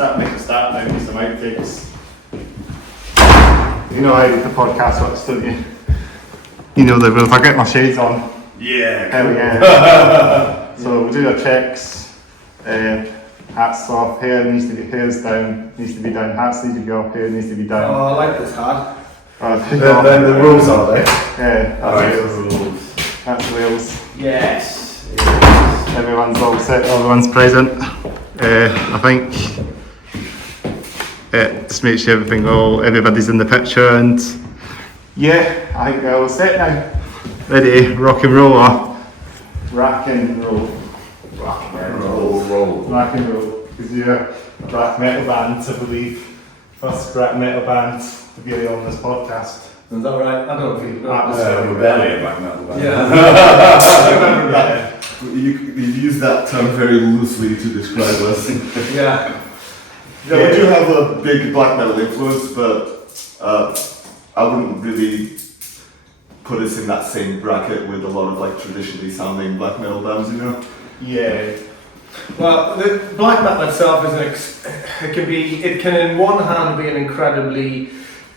make a start now with some outtakes. You know how the podcast works, don't you? You know that if I get my shades on. Yeah. Hell yeah. So we'll do our checks. Hats off, hair's down, needs to be down, hats need to be off, hair needs to be down. Oh, I like this hat. Then the rules are there. Yeah, Alright, that's the Wales. rules. That's Wales. Yes. Everyone's all set, everyone's present. I think it just makes sure everybody's in the picture, and yeah, I think we're all set now. Ready to rock and roll or rack and roll? Rock and roll. Rock and roll, because you're a black metal band, I believe. First black metal band to be on this podcast. Is that right? I don't think We're barely a black metal band. Yeah. You've used that term very loosely to describe us. Yeah. Yeah, we do have a big black metal influence, but I wouldn't really put us in that same bracket with a lot of like traditionally sounding black metal bands, you know? Yeah. Well, the black metal itself is it can in one hand be an incredibly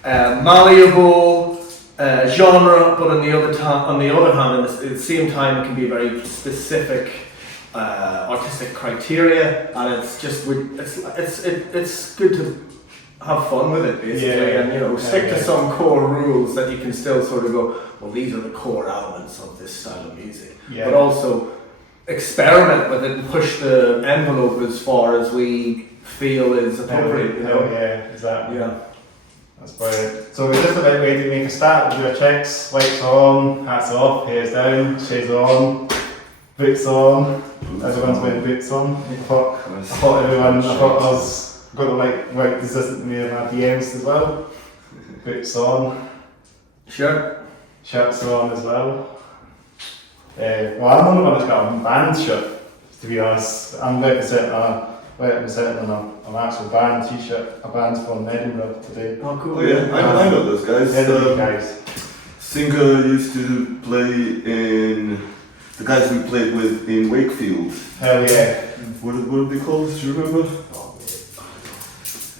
malleable genre, but on the other hand, at the same time, it can be a very specific artistic criteria, and it's just it's good to have fun with it basically, and stick to some core rules that you can still sort of go, well, these are the core elements of this style of music, but also experiment with it and push the envelope as far as we feel is appropriate. Yeah, exactly. Yeah. That's brilliant. So we're just about ready to make a start. We'll do our checks, lights on, hats off, hair's down, shades on, boots on. Everyone's wearing boots on. I thought I was going to work consistently with my DMs as well. Boots on. Shirts on as well. I'm the only one that's got a band shirt, to be honest. I'm representing an actual band t-shirt. A band's from Edinburgh today. Oh, cool. Oh yeah, I know those guys. Edinburgh guys. Singer used to play in the guys we played with in Wakefield. Hell yeah. What are they called? Do you remember?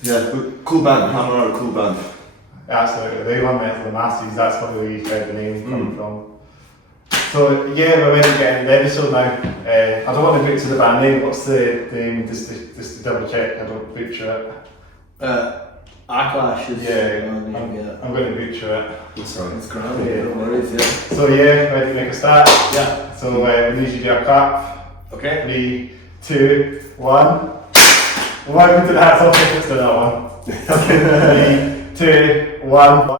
Yeah, but cool band. Hammer are a cool band. Absolutely. They won Metal Masters. That's probably where you get the name coming from. So yeah, we're ready to get into the episode now. I don't want to butcher the band name. What's the name? Just to double check, I don't butcher it. Aklash is I'm going to butcher it. That's right. It's grand, no worries, yeah. So yeah, ready to make a start? Yeah. So we need you to do a clap. Okay. 3, 2, 1. Welcome to the Hats Off if it's to that one. Okay, 3, 2, 1.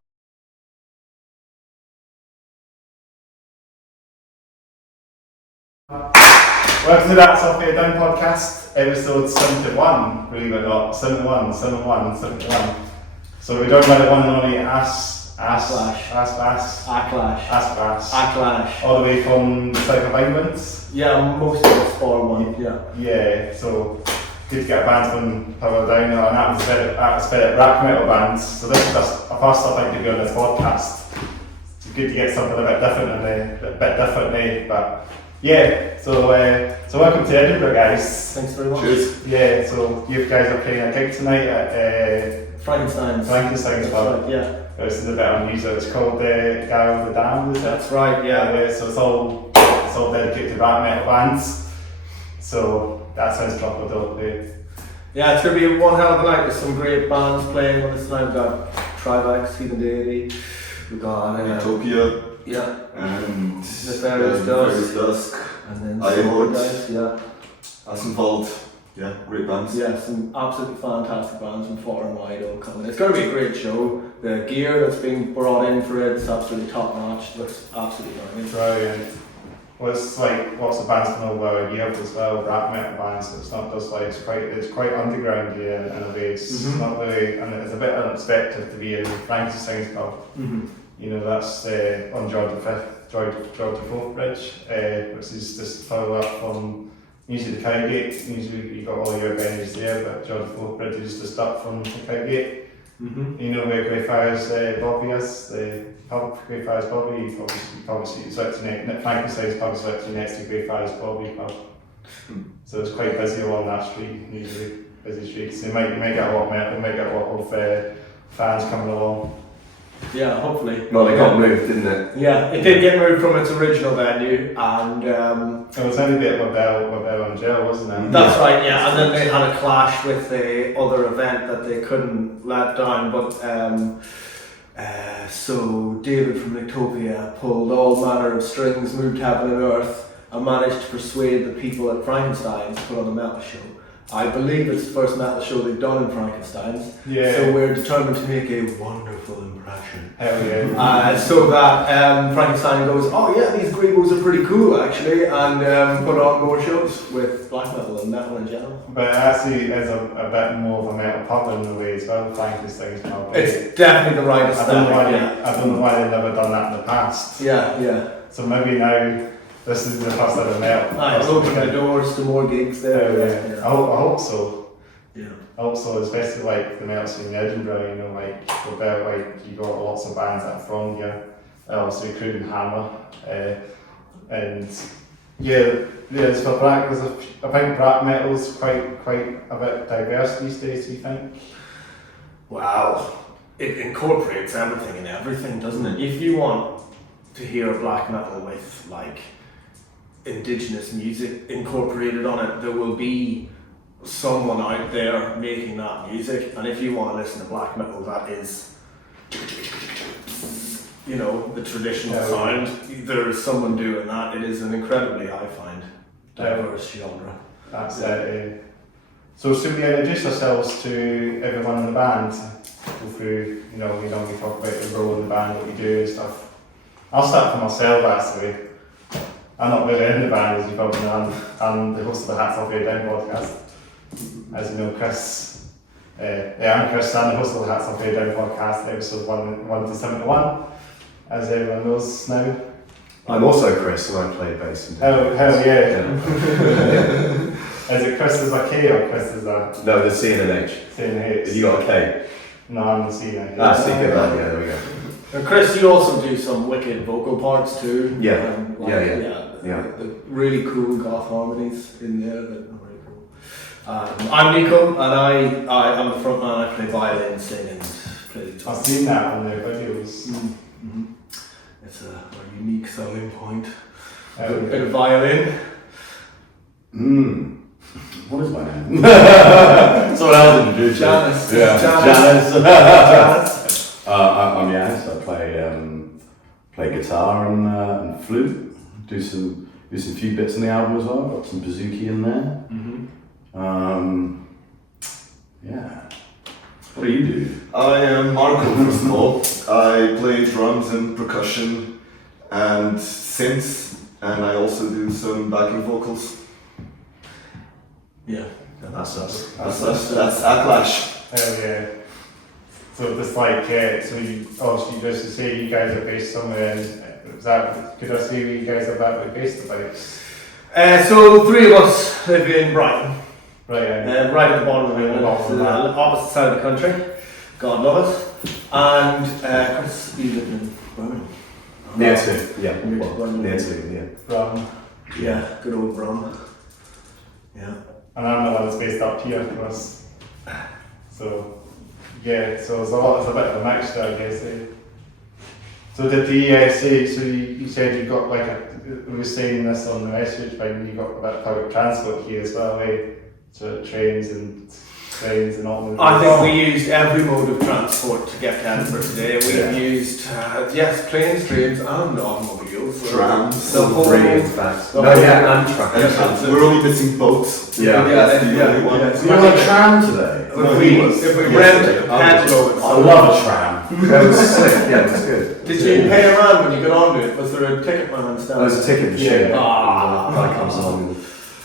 Welcome to That's Off Here Down podcast, episode 71, believe it or not, 71. So we're talking about the one and only Aklash, all the way from the south of England. Yeah, most of it's for one, Yeah, so good to get a band from further down there, and atmospheric rock metal bands. So this is just a first I think to be on this podcast. It's good to get something a bit different, but yeah, so welcome to Edinburgh, guys. Thanks very much. Cheers. Yeah, so you guys are playing a gig tonight at Frankenstein's Pub. Yeah. This is a bit unusual. It's called Guy of the Damned, is it? That's right, yeah. So it's all dedicated to rock metal bands. So that sounds proper dope. Yeah, it's going to be one hell of a night. There's some great bands playing with us tonight. We've got Trivax, Heathen Deity. We've got Utopia. Yeah. And Nefarious Dusk. And then Iron guys, yeah. Assenwald. Yeah, great bands. Yeah, some absolutely fantastic bands from far and wide all coming. It's going to be a great show. The gear that's being brought in for it is absolutely top notch. It looks absolutely brilliant. Brilliant. Well, it's like lots of bands from over Europe as well, rap metal bands. So it's not just like it's quite underground here in a way. It's not really, and it's a bit unexpected to be in Frankenstein's Pub. You know, that's on George the Fourth Bridge, which is just further up from usually the Cowgate. Usually you got all your venues there, but George the Fourth Bridge is just up from the Cowgate. You know where Greyfriars Bobby is, the pub Greyfriars Bobby. You probably see it's actually Frankenstein's Pub is actually next to Greyfriars Bobby pub. So it's quite busy along that street usually. busy street. So you might get a lot of metal, you might get a lot of fans coming along. Yeah, hopefully. Well, it got moved, didn't it? Yeah, it did get moved from its original venue, and It was only a bit of Bell and Jill, wasn't it? that's right. Yeah, and then they had a clash with the other event that they couldn't let down. But so David from Nictopia pulled all manner of strings, moved heaven and earth, and managed to persuade the people at Frankenstein's to put on a metal show. I believe it's the first metal show they've done in Frankenstein's. Yeah. So we're determined to make a wonderful impression. Hell yeah. So that Frankenstein goes, oh yeah, these Grebos are pretty cool actually, and put on more shows with black metal and metal in general. But it actually is a bit more of a metal pub in a way as well, Frankenstein's probably. It's definitely the right I don't know why aesthetic. I don't know why they've never done that in the past. Yeah. So maybe now this is the first ever metal. It's opening the doors to more gigs there. I hope so. Yeah. Also, especially like the metal scene in Edinburgh, you know, like about like you got lots of bands that are from here, obviously including Hammer, and it's for black. I think black metal's quite a bit diverse these days. Do you think? Wow. It incorporates everything and everything, doesn't it? If you want to hear black metal with like indigenous music incorporated on it, there will be someone out there making that music, and if you want to listen to black metal that is, you know, the traditional sound, there is someone doing that. It is an incredibly, I find, diverse genre. That's it. So should we introduce ourselves to everyone in the band? Go through, we talk about the role in the band, what we do and stuff. I'll start for myself actually. I'm not really in the band, as you probably know. I'm the host of the Hats Off Your Down podcast. As you know, Chris, I'm Chris, I'm the host of the Hats Off Your Down podcast, episodes 1 to 71, as everyone knows now. I'm also Chris, and I play bass. Hell yeah. Is it Chris as a K or Chris as a... No, the C and an H. C and H. Have you got a K? No, I'm the C now. C, good man, yeah, there we go. And Chris, you also do some wicked vocal parts too. Yeah. The really cool goth harmonies in there that are very cool. I'm Nico, and I'm the front man. I play violin, sing, and play the guitar. I've seen that on their videos. Mm-hmm. It's a unique selling point. A Okay. bit of violin. What is my name? Someone else introduced you. Janice. Yeah. Janice. Janice. I'm Janice. I play guitar and flute. Do some few bits in the album as well. Got some bouzouki in there. Mm-hmm. Yeah. What do you do? I am Marco, first of all. I play drums and percussion and synths, and I also do some backing vocals. Yeah. That's us. That's Aklash. Hell yeah. So just like, so you obviously just to say you guys are based somewhere in, could I say where you guys are based about? So three of us live in Brighton. Right, Right at the bottom of England, Bottom of the that. opposite side of the country. God love us. And Chris, you live in Birmingham. Near to. Yeah. Near to Well, Birmingham. near to. Yeah. From, Yeah, good old Brum. Yeah. and I'm the one that's based up here for us. So, yeah, so it's a bit of a mixture, I guess. So did the say, so you said you got we were saying this on the message, but you got a bit of public transport here as well, so trains and all. I think we used every mode of transport to get to Edinburgh today. We've used, planes, trains and automobiles. Trams. The whole... Brilliant facts. the No, whole- yeah, and truck. We're only missing boats. Yeah. That's the only one. You want a tram today? If we rent a petrol, I love a tram. That was sick. Yeah, that's good. did you pay around when you got onto it? Was there a ticket man stand? There's a ticket machine. Yeah. Guy comes along and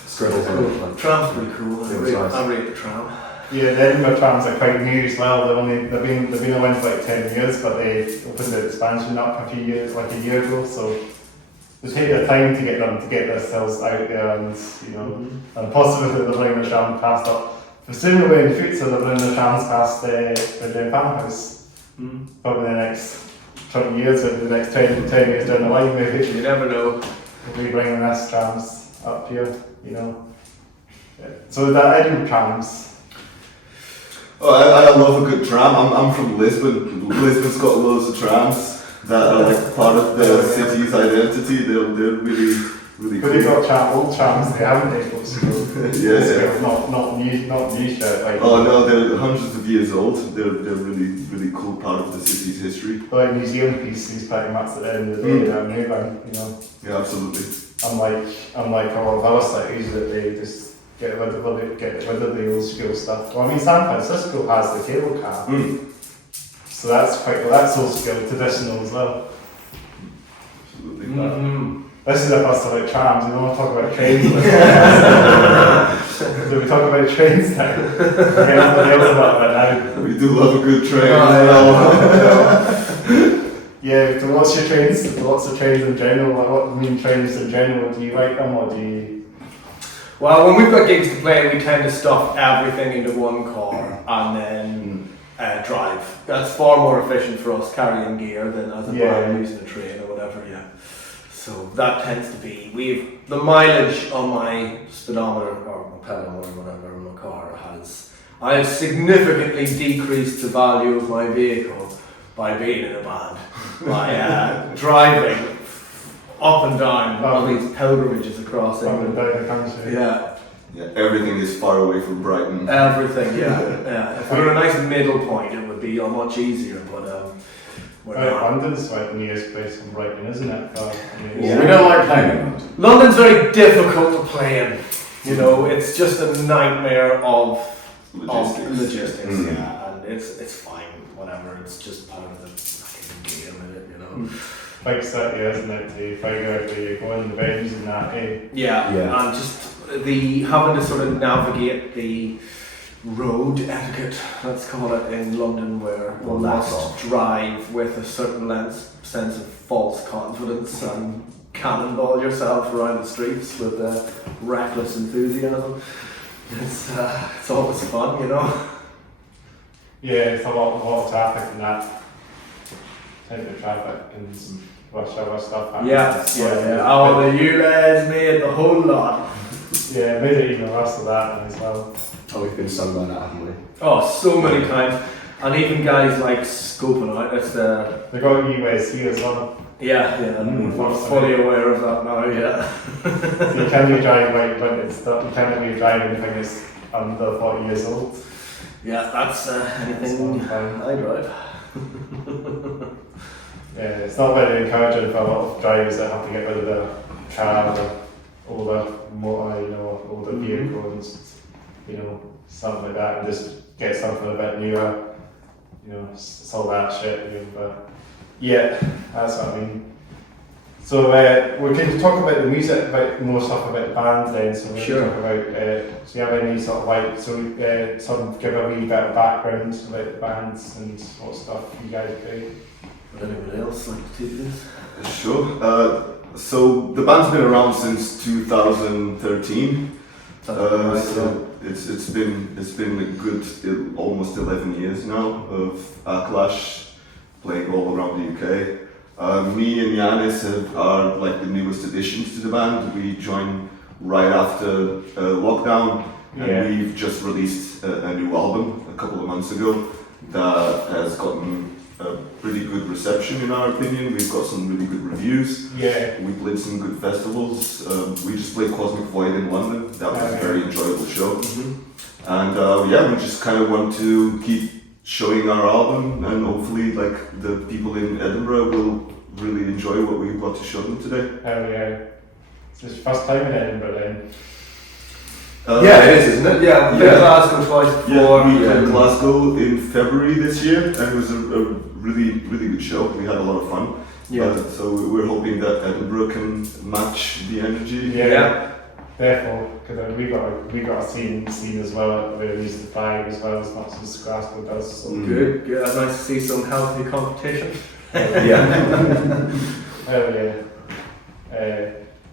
scribbles on it. Cool. Tram's pretty cool. It was nice. I rate the tram. Yeah, the Edinburgh trams are quite new as well. They've been around for like 10 years, but they opened the expansion up a year ago. So they take their time to get themselves out there, and and possibly they're bringing the tram past up. Presumably in the future they're bringing the trams past the farmhouse. Probably the next 20 years, or the next 10 years down the line, maybe. You never know. We'll be bringing this trams up here, Yeah. So the Edinburgh trams. Oh, I love a good tram. I'm from Lisbon. Lisbon's got loads of trams that are like part of the city's identity. They're really But cool. they've got old trams, they haven't they? Yeah. Not new shit. Like, Oh no, they're hundreds of years old. They're really cool part of the city's history. like museum pieces pretty much at the end of the day, they're moving, you know. Yeah, absolutely. Unlike a lot of other cities that they just get rid of the old school stuff. Well, I mean, San Francisco has the cable car, so that's old school, traditional as well. Absolutely. This is a bus about trams, we don't want to talk about trains. Do we talk about trains now? We do love a good train. Yeah, so what's your trains? Lots of trains in general. Like, what mean trains in general? Do you like them or do you? Well, when we've got gigs to play, we tend to stuff everything into one car and then drive. That's far more efficient for us carrying gear than as a band using a train or whatever. Yeah. So that tends to be the mileage on my speedometer or my pedometer or whatever in my car I have significantly decreased the value of my vehicle by being in a band, by driving up and down all these pilgrimages across Up and England. down the country. Yeah, everything is far away from Brighton. everything. Yeah. If we were a nice middle point, it would be much easier. But we're not. London's like the nearest place from Brighton, isn't it? We don't like playing in London. London's very difficult to play in. You know, it's just a nightmare of logistics. Yeah, and it's fine. Whatever. It's just part of the fucking game, you know. Like City, isn't it? To figure out where you're going, the venues and that, eh? Yeah, and just having to sort of navigate the road etiquette, let's call it, in London, where one must drive with a certain sense of false confidence and cannonball yourself around the streets with reckless enthusiasm. It's always fun, you know. Yeah, it's a lot of traffic and that. Type of traffic and some rush hour stuff. Yeah. Oh, the ULEZ made the whole lot. Yeah, it made it even worse than that as well. Oh, we've been sunburned out, haven't we? Oh, so many times. And even guys like scoping out, They got USC as well. we're fully aware of that now, So you can't really drive like when it's you can't really drive anything that's under 40 years old. Yeah, that's anything I drive. Yeah, it's not very encouraging for a lot of drivers that have to get rid of their car or older motor, older vehicle and something like that, and just get something a bit newer. It's all that shit. But yeah, that's what I mean. So we're going to talk about the music, about more stuff about the band then. So we're going to talk about. So you have any sort of give a wee bit of background about the bands and what stuff you guys do. Would anyone else like to do this? Sure. So the band's been around since 2013. So it's been a good almost 11 years now of Aklash playing all around the UK. Me and Yanis are like the newest additions to the band. We joined right after lockdown, and we've just released a new album a couple of months ago that has gotten a pretty good reception in our opinion. We've got some really good reviews. Yeah. We played some good festivals. We just played Cosmic Void in London. That was a very enjoyable show. And we just kind of want to keep showing our album, and hopefully like the people in Edinburgh will really enjoy what we've got to show them today. Oh yeah. It's his first time in Edinburgh then. It is, isn't it? Yeah, we've been to Glasgow twice before. Yeah, we played Glasgow in February this year, and it was a really good show. We had a lot of fun. So we're hoping that Edinburgh can match the energy. Yeah. Therefore, because we got a scene as well. We used the flag as well as much as Glasgow does. So. Good. That's nice to see some healthy competition.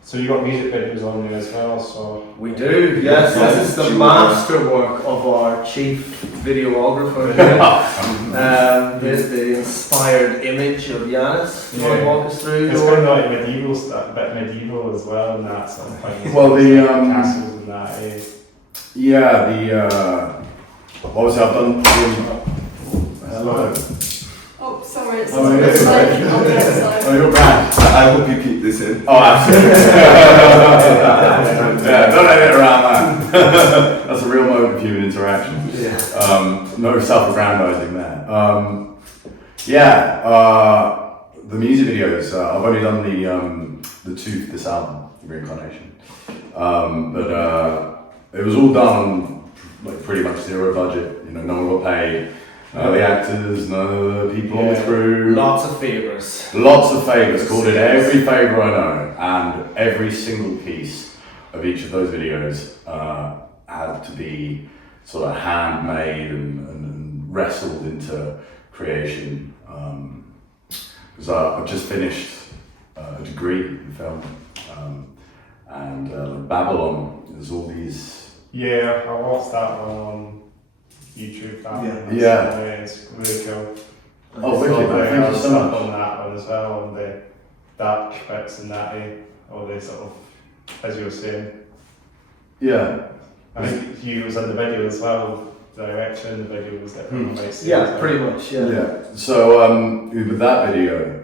So you got music videos on there as well. So we do. Yes, this is the masterwork of our chief videographer. There's the inspired image of Yanis. You want to walk us through? It's kind of like medieval stuff, a bit medieval as well, and that sort of thing. Well, the castles and that. Obviously, I've done. Hello. Oh, sorry, it's Oh, yeah, like right. on the outside. Oh, you're brand. I hope you keep this in. Oh, absolutely. Yeah, don't edit around that. That's a real moment of human interaction. Yeah. No self-aggrandizing there. The music videos. I've only done the two for this album, Reincarnation. But it was all done like pretty much zero budget. You know, no one got paid. None of the actors, none of the people on the crew. Lots of favours. Lots of favours, called in every favour I know, and every single piece of each of those videos had to be sort of handmade and wrestled into creation. Because I've just finished a degree in film, and Babylon, there's all these. Yeah, I watched that one on YouTube. Yeah. It's really cool. Oh, wicked, man, thank you so stuff much. on that one as well, on the dark bits and that, all the sort of, as you were saying. Yeah. I think you was in the video as well, direction in the video was that might see as Yeah, well. pretty much. Yeah. Yeah. So with that video,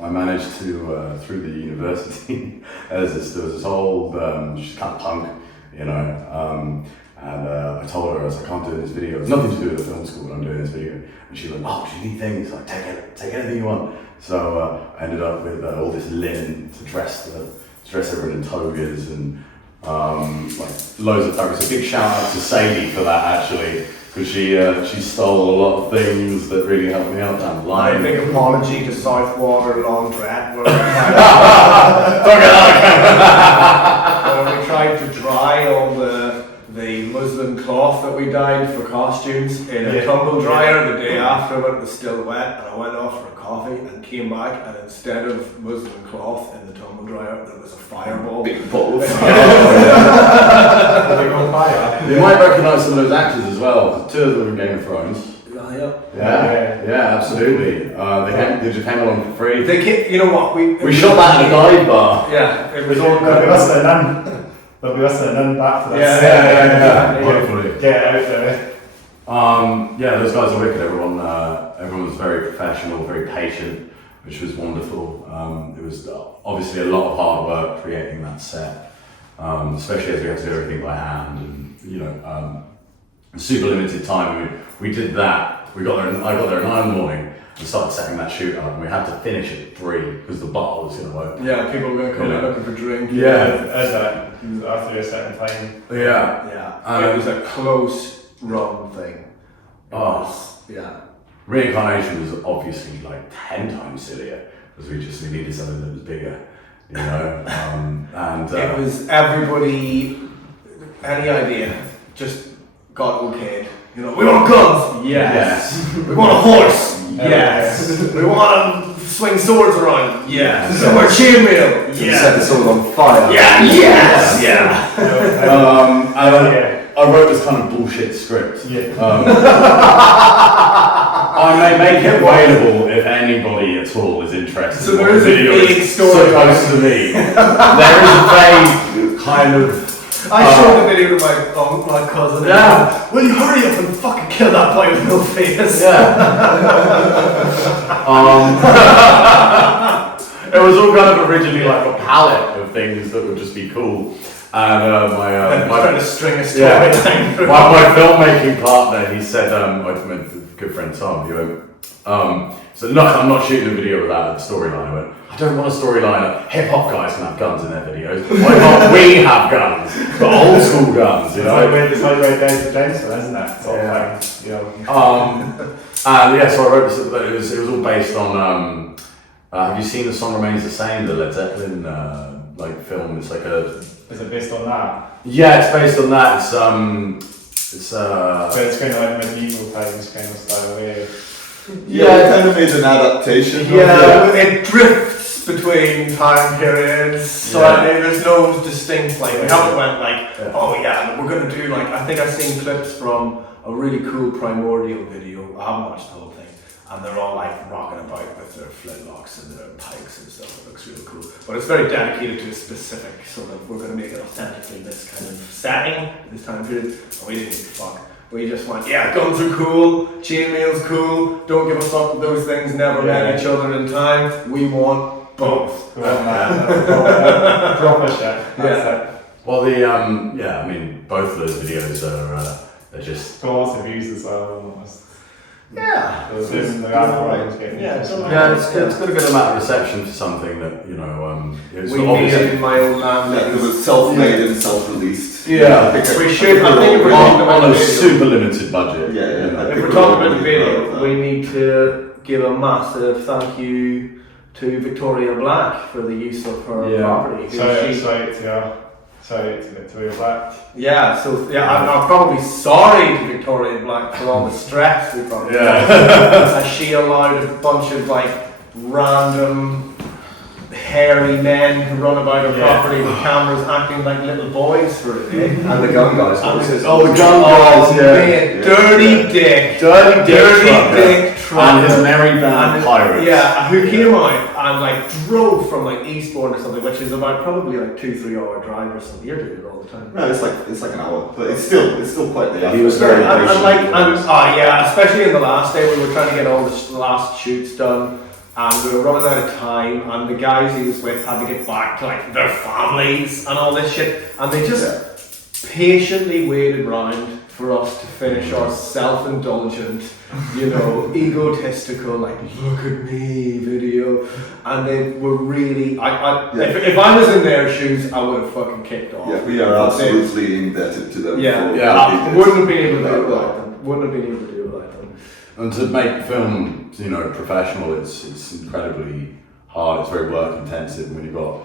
I managed to through the university. there was this old, she's kind of punk, you know. And I told her, I was like, I'm doing this video. It's nothing to do with the film school, but I'm doing this video. And she was like, oh, do you need things? Like, take anything you want. So I ended up with all this linen to dress everyone in togas and like loads of fabric. So big shout out to Sadie for that actually, because she stole a lot of things that really helped me out down the line. A big apology to Southwater Laundrette where we tried to dry all the muslin cloth that we dyed for costumes in a tumble dryer the day after when it was still wet, and I went off for a coffee and came back, and instead of muslin cloth in the tumble dryer there was a fireball. Big balls. You might recognise some of those actors as well. Two of them in Game of Thrones. Yeah, absolutely. They just came along for free. They came, you know what? We shot that in a dive bar. Yeah, it was all They'll be listening in. They'll be listening in back to this. Yeah. Hopefully. Get out there. Those guys are wicked. Everyone was very professional, very patient, which was wonderful. It was obviously a lot of hard work creating that set, especially as we had to do everything by hand, and you know, super limited time. We did that. I got there at 9 in the morning and started setting that shoot up, and we had to finish at 3 because the bar was going to open. Yeah, people were going to come in looking for drink. As that after a certain time. Yeah. It was a close run thing. Yeah. Reincarnation was obviously like 10 times sillier because we needed something that was bigger, you know. It was everybody, any idea, just got okayed. You know, we want guns. Yes. We want a horse. Yes. We want to swing swords around. Yes. So we're chainmail. You set the sword on fire. Yeah. Yes. Yeah. I wrote this kind of bullshit script. Yeah. I may make it available if anybody at all is interested. So there is a big story supposed to be. There is a vague kind of. I showed the video to my cousin. Yeah. Will you hurry up and fucking kill that boy with no face? Yeah. It was all kind of originally like a palette of things that would just be cool. And my trying to string a story line through. my filmmaking partner, he said, my good friend Tom, he went, so look, I'm not shooting a video without a storyline. I went, I don't want a storyline. Hip hop guys can have guns in their videos. Why can't we have guns? But old school guns, you know. It's like right down to Jensen, isn't it? It's all Yeah. fine, you know. So I wrote this. It was all based on. Have you seen The Song Remains the Same? The Led Zeppelin film. It's like a. Is it based on that? Yeah, it's based on that. But it's kind of like medieval times kind of style way. Yeah, it kind of made an adaptation. Yeah, it drifts between time periods. So there's no distinct like. We haven't went like, oh yeah, we're gonna do like. I think I've seen clips from a really cool primordial video. I haven't watched the whole thing, and they're all like rocking about with their flintlocks and their pikes and stuff. It looks really cool, but it's very dedicated to a specific sort of. We're gonna make it authentically this kind of setting, this time period, and we didn't give a fuck. We just went, yeah, guns are cool, chainmail's cool, don't give a fuck with those things, never met each other in time. We want both. Proper shit. That's it. Well, I mean, both of those videos are just. Got lots of views as well. Almost. Yeah. It's got a good amount of reception for something that, you know, it's we needed in my old land. It was self-made and self-released. Yeah. We should, I think if we're talking about on a video, super limited budget. Yeah. You know. if we're talking about the video, we need to give a massive thank you to Victoria Black for the use of her property. Sorry to Victoria Black. Yeah, so I'm probably sorry to Victoria Black for all the stress we probably had, as she allowed a bunch of like random hairy men to run about her property with cameras acting like little boys for a day. And the gun guys. Oh, the gun guys, Man, dirty dick trucker. And his merry band of pirates. Yeah, who came out and like drove from like Eastbourne or something, which is about probably like 2-3 hour drive or something. You're doing it all the time. No, it's like an hour, but it's still quite the effort. He was very and patient. especially in the last day when we were trying to get all the last shoots done, and we were running out of time, and the guys he was with had to get back to like their families and all this shit, and they just patiently waited round for us to finish our self-indulgent, you know, egotistical, like look at me video, and they were really. If I was in their shoes, I would have fucking kicked off. Yeah, we are absolutely indebted to them. I wouldn't have been able to do it without them. Wouldn't have been able to do it without them. And to make film, you know, professional, it's incredibly hard. It's very work intensive. When you've got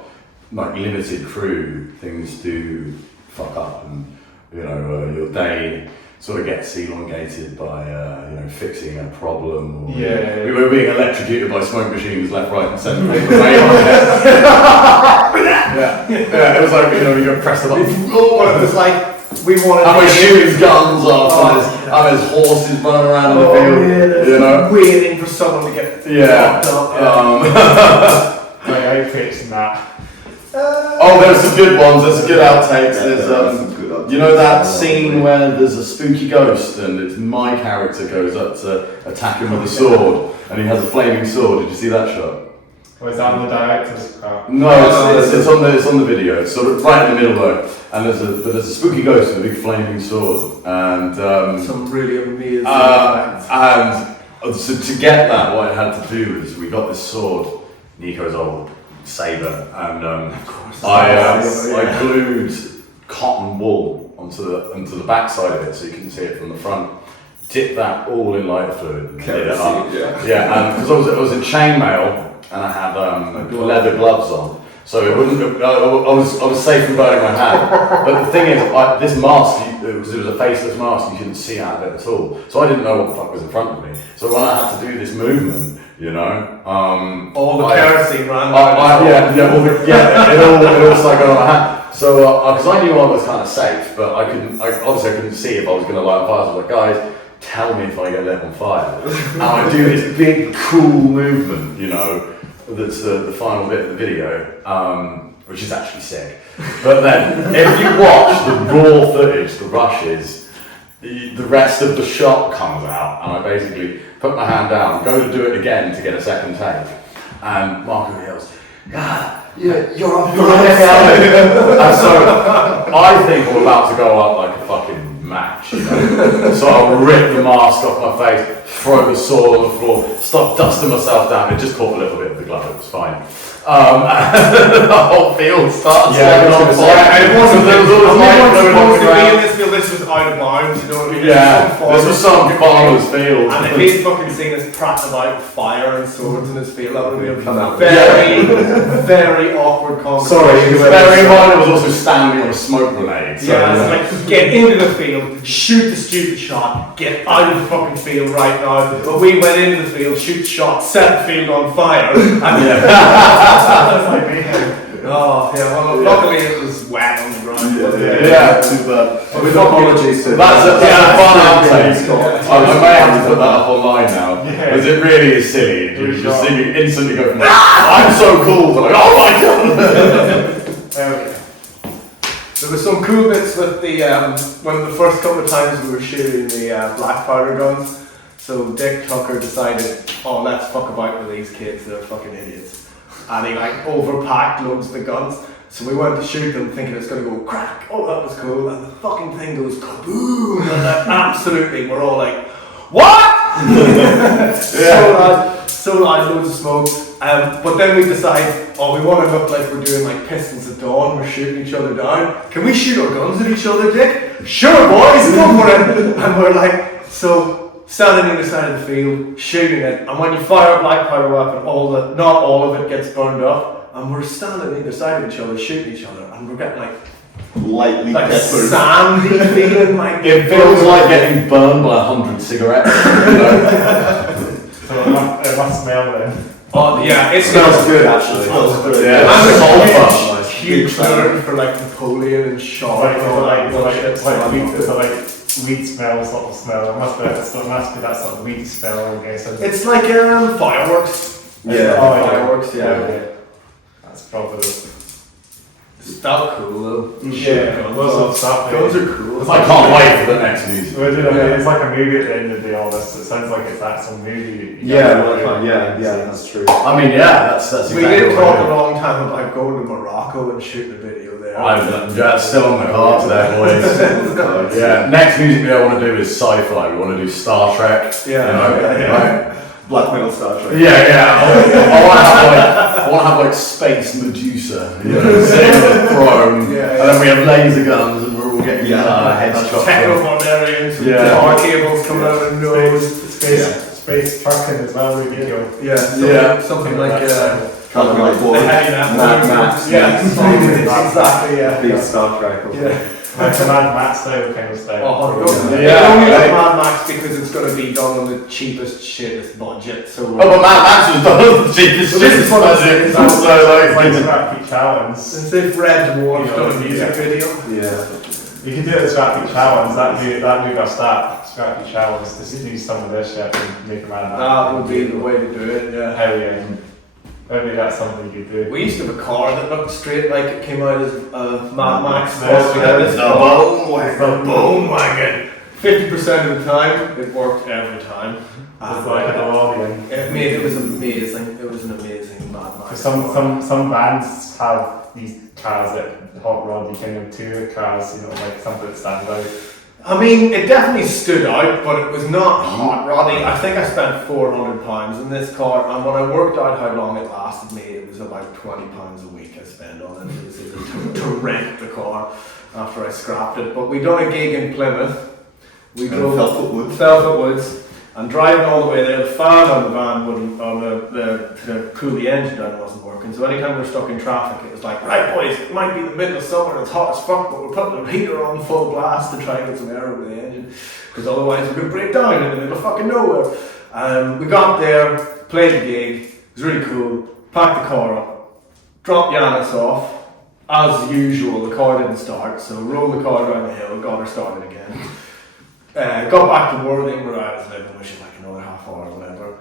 like limited crew, things do fuck up, and you know your day sort of gets elongated by you know, fixing a problem. Or, we were being electrocuted by smoke machines left, right, and centre. It was like, you know, you go press the button. It was like we wanted. And we're shooting guns off, and there's horses running around in the field. You know, waiting for someone to get fucked up. My outtakes and that. There's some good ones. There's some good outtakes. There's some good outtakes. you know that scene where there's a spooky ghost and it's my character goes up to attack him with a sword and he has a flaming sword. Did you see that shot? Was that on the director's cut? No, it's on the video. It's sort of right in the middle though. And there's a spooky ghost with a big flaming sword and some really amazing and so to get that, what I had to do is we got this sword, Nico's old saber, and I glued cotton wool onto the back side of it so you couldn't see it from the front. Dipped that all in lighter fluid and lit it up. And because it was in chainmail and I had leather gloves on, so it wouldn't. I was safe from burning my hand. But the thing is, this mask, because it was a faceless mask, you couldn't see out of it at all. So I didn't know what the fuck was in front of me. So when I had to do this movement, you know, all the kerosene ran. It all started going on my hand. So because I knew I was kind of safe, but I couldn't see if I was going to light on fire. So I was like, guys, tell me if I get lit on fire. And I do this big cool movement, you know, that's the final bit of the video, which is actually sick. But then, if you watch the raw footage, the rushes, the rest of the shot comes out, and I basically put my hand down, go to do it again to get a second take, and Marco yells, "God, you're on fire!" And so I think I'm about to go up like a fucking match, you know. So I'll rip the mask off my face, throw the sword on the floor, stop dusting myself down. It just caught a little bit of the glove. It was fine. And the whole field starts and it wasn't supposed to be in this. this field. This was out of bounds, you know what I mean? This was some farmer's field. And if he'd fucking seen us prattling about with fire and swords in his field, that would have been a very, very awkward conversation. Bear in mind, I was also standing on a smoke grenade. So like, get into the field, shoot the stupid shot, get out of the fucking field right now. But we went into the field, shoot the shot, set the field on fire, and luckily it was wet on the ground. Too bad. With apologies to that's a fun outtake. I may have to put that up online now, because it really is silly. You just see me instantly go from like, I'm so cool to like, oh my god. There we go. So there was some cool bits with the when the first couple of times we were shooting the black powder guns. So Dick Tucker decided, oh, let's fuck about with these kids, they're fucking idiots. And he like overpacked loads of the guns. So we went to shoot them thinking it's going to go crack. Oh, that was cool. And the fucking thing goes kaboom. And like, absolutely, we're all like, what? So loud, loads of smoke. But then we decide, oh, we want to look like we're doing like Pistols at Dawn. We're shooting each other down. Can we shoot our guns at each other, Dick? Sure, boys, go for it. And we're like, so standing either side of the field, shooting it. And when you fire a black powder weapon, not all of it gets burned up. And we're standing either side of each other, shooting each other, and we're getting like lightly like peppered. sandy feeling, like It feels like getting burned by 100 cigarettes. So it must smell then. Oh yeah, it Smells good actually. Yeah, I'm a sulfur. huge nerd for like Napoleon and Shaw and all that bullshit. It's like weed smell sort of smell. It must be that sort of weed smell, I guess. It's like fireworks. Yeah. Fireworks. Yeah. That's probably. It's that cool though. Yeah, lots of stuff. Guns are cool. I can't wait for the next music. It's like a movie at the end of the day, all this. It sounds like it's actual movie. Yeah, that's true. I mean, yeah, that's We exactly did what talk I a long time about going to Morocco and shooting a video there. I'm still on the cards there, boys. Yeah, next music video I want to do is sci-fi. We want to do Star Trek. Yeah, you know, yeah. right? Black metal Star Trek. Yeah. I want to have like Space Medusa, you know, sitting on the throne, and then we have laser guns, and we're all getting heads chopped Techno off. barbarians, Yeah. power cables coming out of the nose. Space trucking as well, would be cool. Something like Kind of like what? Mad Max. Yeah, exactly. Yeah. Big Star Trek. Like a Mad Max style kind of style. Oh, Yeah. yeah. Only like Mad Max because it's going to be done on the cheapest, shittest budget. So. Oh, but Mad Max was done on the cheapest Well, this is what I budget. said. It's also like, Like a Scrappy Challenge. Since they've Red Dwarf done a music video. Yeah. You can do it at Scrappy Challenge, that new got start. Scrappy Challenge, just use some of this shit and make a Mad Max. That would be the way to do it, yeah. Hell yeah. Maybe that's something you could do. We used to have a car that looked straight like it came out as a Mad Max. Yes, We had this bone wagon. 50% of the time, it worked every time. It's like a DeLorean. It was amazing. It was an amazing Mad Max. Some bands have these cars that hot rod, kind of tour cars, you know, like something that stands out. I mean, it definitely stood out, but it was not hot roddy. I think I spent £400 in this car, and when I worked out how long it lasted me, it was about £20 a week I spent on it. It was to rent the car after I scrapped it. But we done a gig in Plymouth. We drove Felfoot Woods, and driving all the way there, the fan on the van wouldn't, to cool the engine down wasn't working. So anytime we were stuck in traffic, it was like, right boys, it might be the middle of summer and it's hot as fuck, but we're putting the heater on full blast to try and get some air over the engine, because otherwise we're going to break down in the middle of fucking nowhere. We got there, played the gig, it was really cool, packed the car up, dropped Yanis off. As usual, the car didn't start, so rolled the car down the hill, got her started again. Got back to Worthing where I was living, which is like another half hour or whatever.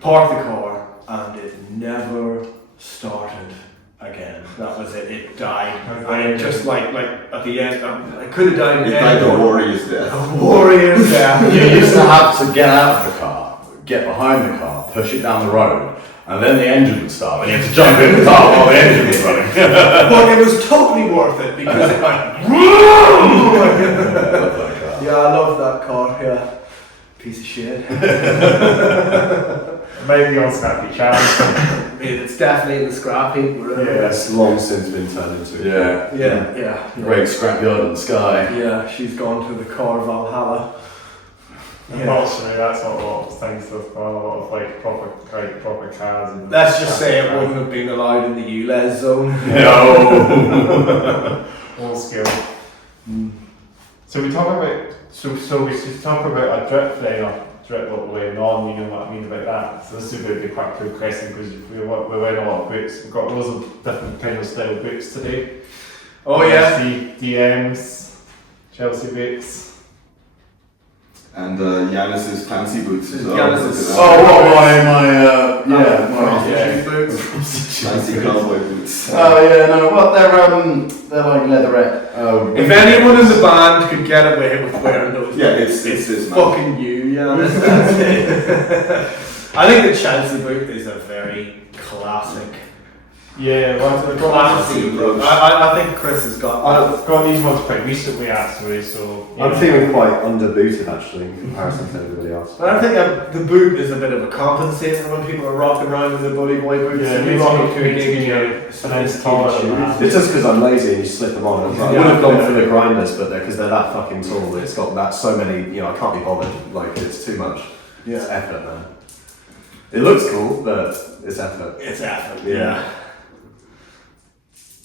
Parked the car, and it never started again. That was it. It died. And it just like at the end, I could have died again. It's like a warrior's death. A warrior's death. You used to have to get out of the car, get behind the car, push it down the road, and then the engine would start, and you had to jump in the car while the engine was running. But it was totally worth it because it went. Yeah, I love that car. Yeah, piece of shit. Maybe on Scrappy Challenge. It's definitely in the scrap heap. It's long since been turned into Yeah. Yeah. Great scrapyard in the sky. Yeah, she's gone to the car Valhalla. Unfortunately, that's not a lot of things. There's not a lot of like proper cars. And Let's just say it wouldn't have been allowed in the ULEZ zone. No. All skill. So we talk about we should talk about a drip thing or drip what we're on. You know what I mean about that. So this is going to be quite a cool question because we're wearing a lot of boots. We've got loads of different kind of style boots today. Oh yeah. DMs, Chelsea boots. And Yanis's fancy boots as well. Yanis's- Look at Oh, that. what, my Boots. Fancy cowboy boots. Oh yeah, no, what they're like leatherette. If anyone in the band could get away with wearing those, Yeah, it's this man. fucking you, yeah. That's it. I think the Chelsea boot is a very classic. Yeah, well, I've got Classy approach. I think Chris has got. I've got these ones quite recently actually, so. I'm feeling quite underbooted actually in comparison to everybody else. I think the boot is a bit of a compensator when people are rocking around with the bully boy boots. Yeah, and maybe you rock you a big could gear. a nice taller than that. It's just because I'm lazy and you slip them on. I Yeah. would have gone for the grinders, but because they're that fucking tall, it's got that so many. I can't be bothered. Like it's too much. It's effort, man. It looks cool, but it's effort. It's effort. Yeah.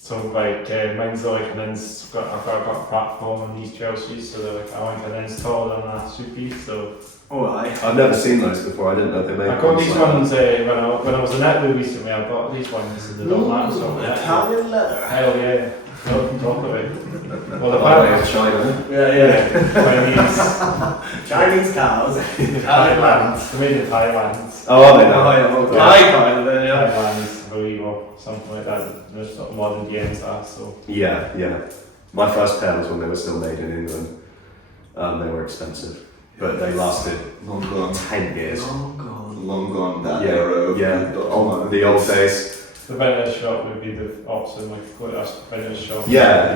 So like mine's like an inch. I've got a platform on these Chelsea's, so they're like I want an inch taller than that soupy. So I've never seen those before. I didn't know they made. I got these like ones when I was in Italy recently. I got these ones in the Dom so Italian leather. hell yeah, talk of it. Well, the By way fact of China. Chinese, Chinese cows. Thailand, they're made in Thailand. Oh, are they now? Thai kind of then, yeah. Thailand, I believe, or something like that. There's sort of modern games that, so. Yeah, yeah. My first pair was when they were still made in England. They were expensive, but they lasted Long gone. 10 years. Long gone that Yeah, era of yeah. The old days. The vintage shop would be the option, like that's vintage shop. Yeah.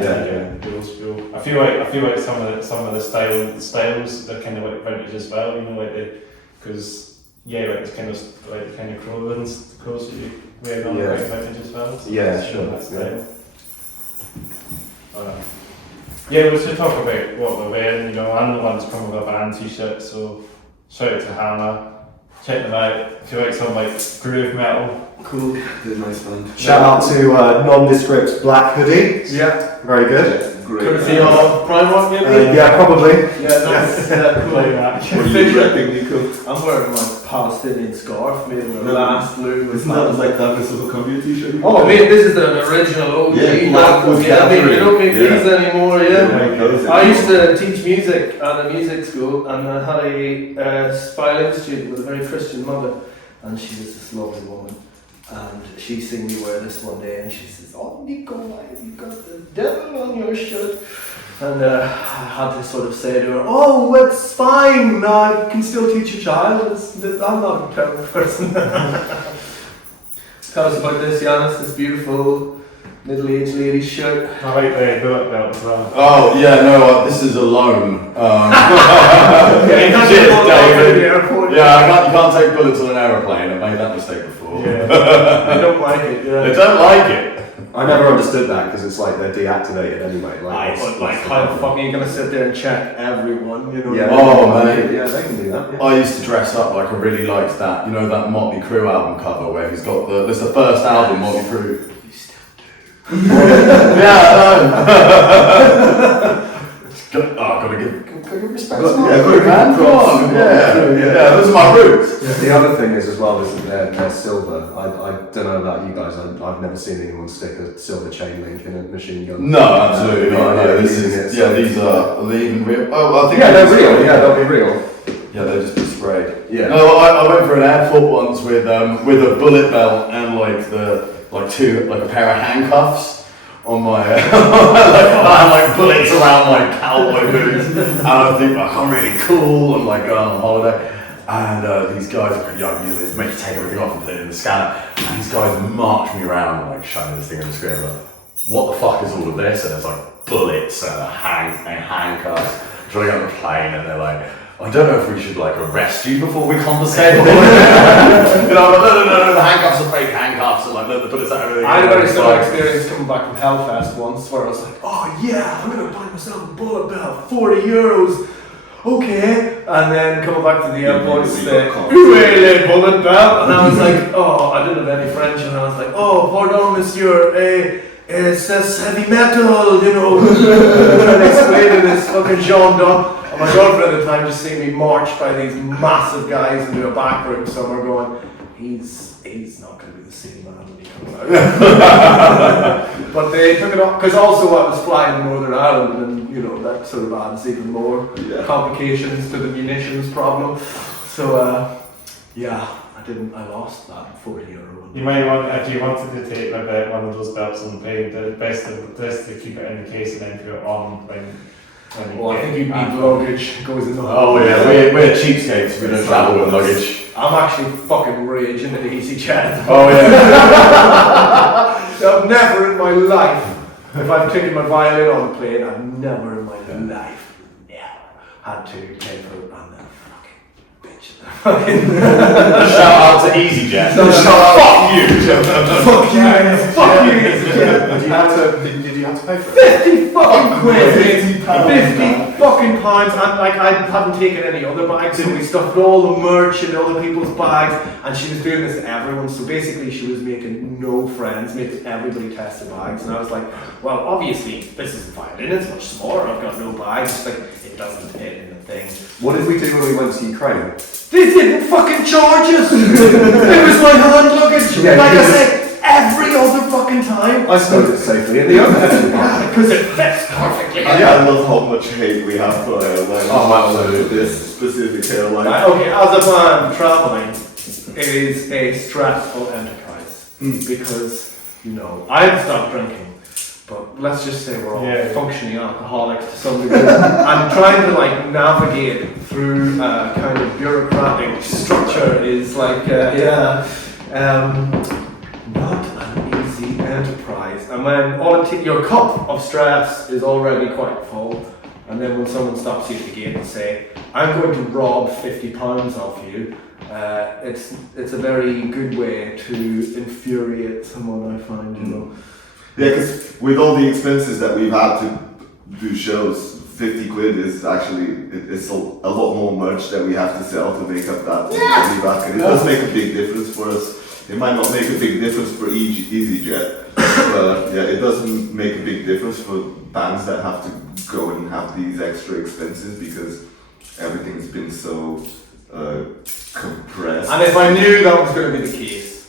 The old school. I feel like some of the styles they're kind of like vintage as well. Because like it's kind of like the kind of clothes that you wear on Yeah. quite vintage as well. So Yeah, it's sure, That style. Yeah, we should talk about what we're wearing. I'm the one that's come with a band t-shirt, so shout out to Hannah. Check them out. If you like some like groove metal. Cool. They're nice band. Shout out to Nondescript Black Hoodie. Yeah. Very good. Great. Courtesy of Primark, maybe? Yeah, probably. Yeah, nice. Cool. Like that. What are you repping, Nico? I'm wearing my Palestinian scarf made of the last blue. Isn't that like that Missile Columbia t-shirt? Oh, mate, this is the original OG. Yeah, black with yeah, mate, they don't make gathering. these anymore, yeah. those I used to teach music at a music school, and I had a violin student with a very Christian mother, and she was this lovely woman. And she seen me wear this one day, and she says, "Oh, Nico, why have you got the devil on your shirt?" And I had to sort of say to her, "Oh, it's fine. I can still teach a child. I'm not a terrible person." Tell us about this, Yanis. This beautiful middle-aged lady's shirt. I like the bullet belt as well. Oh yeah, no, this is a loan. Yeah, you can't Cheers, get all over David. the airport. Yeah, you can't take bullets on an aeroplane. I've made that mistake before. Yeah. I don't like it. Yeah. They don't like it. I never understood that because it's like they're deactivated anyway. Like, But like, how the fuck are you gonna sit there and check everyone? You know? Yeah, Oh, they can- man. Yeah, they can do that. Yeah. I used to dress up like I really liked that. You know that Motley Crue album cover where he's got this is the first album Motley Crue. Gotta give respect to Yeah, Motley Crue, man. Come on. Yeah, those are my roots. The other thing is as well is that they're silver. I don't know about you guys. I've never seen anyone stick a silver chain link in a machine gun. No, absolutely not. No, Yeah, this using is. it, Yeah, so- these are they even real? Oh, I think Yeah, they're real. Yeah, they'll be real. Yeah, they'll just be sprayed. Yeah. No, I went for an airport once with a bullet belt and like a pair of handcuffs on my I had like bullets around my cowboy boots, and I think like I'm really cool and like going on holiday. And these guys are young, they make you take everything off and put it in the scanner. And these guys march me around and like showing this thing on the screen like, what the fuck is all of this? And there's like bullets and handcuffs. Trying to get on the plane and they're like, I don't know if we should like arrest you before we conversate. No, the handcuffs are fake handcuffs and like the bullets and everything. I had a very It's similar like- experience coming back from Hellfest once where I was like, oh yeah, I'm gonna buy myself a bullet belt, €40. Okay. And then coming back to the airport, it's the bullet belt. And I was like, oh, I didn't have any French. And I was like, oh, pardon, monsieur, it says heavy metal, you know. Trying to explain to this fucking gendarme. And my girlfriend at the time just seen me marched by these massive guys into a back room somewhere going, he's not going to be the same man when he comes out. But they took it off, because also I was flying in Northern Ireland, and you know, that sort of adds even more complications to the munitions problem. So, I lost that €40 You might want, if you wanted to take like one of those belts on the plane, the best to keep it in the case and then put it on when you Well, I think you need luggage, goes in the Oh yeah, we're cheapskates, we don't travel with luggage. I'm actually fucking raging at EasyJet. Oh yeah. I've never in my life, if I've taken my violin on the plane, I've never in my life had to pay for it on that fucking bitch. Shout out to EasyJet. Fuck you, fuck you, EasyJet. Did you have to pay for it? 50 fucking quid, 50 £50. fucking pounds. And like, I hadn't taken any other bags, so we stuffed all the merch in other people's bags, and she was doing this to everyone. So basically, she was making no friends, making everybody test the bags. And I was like, well, obviously, this is a violin, it's much smaller, I've got no bags. Like, it doesn't fit in the thing. What did we do when we went to Ukraine? They didn't fucking charge us! It was my hand luggage! Yeah, like I said, every other fucking time. I stowed it safely in the overhead. Because it fits perfectly. I love how much hate we have for airlines. Oh, absolutely. This specific airline. Okay, as a man traveling, it is a stressful enterprise because, you know, I had stopped drinking, but let's just say we're all functioning alcoholics to some degree. And trying to like navigate through kind of bureaucratic structure is like, not an easy enterprise. And when your cup of stress is already quite full, and then when someone stops you at the gate and say, I'm going to rob £50 off you, it's a very good way to infuriate someone, I find, you know. Yeah, because with all the expenses that we've had to do shows, 50 quid is actually, it's a lot more merch that we have to sell to make up that money back. And it does make a big difference for us. It might not make a big difference for EasyJet, but yeah, it doesn't make a big difference for bands that have to go and have these extra expenses because everything's been so compressed. And if I knew that was going to be the case,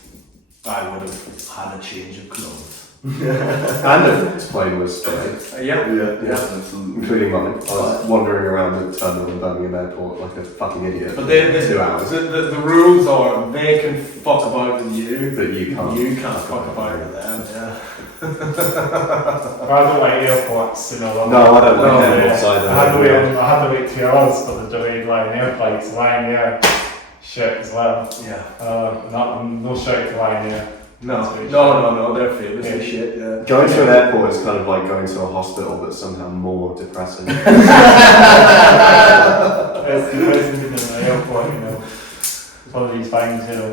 I would have had a change of clothes. And the plane was delayed, Yeah, absolutely. including mine. I was wandering around the terminal in Birmingham Airport like a fucking idiot. but for 2 hours. the rules are they can fuck about with you, But you can't. You can't fuck about with them. Yeah. I don't like airports, you know. No, I don't No, like no. airports either. I had to wait 2 hours for the delayed Ryanair flights. Ryanair shit as well. Yeah. No shout to Ryanair. No, they're famous as shit, yeah. Going to an airport is kind of like going to a hospital, but somehow more depressing. It's depressing being in an airport, you know. It's one of these things, you know.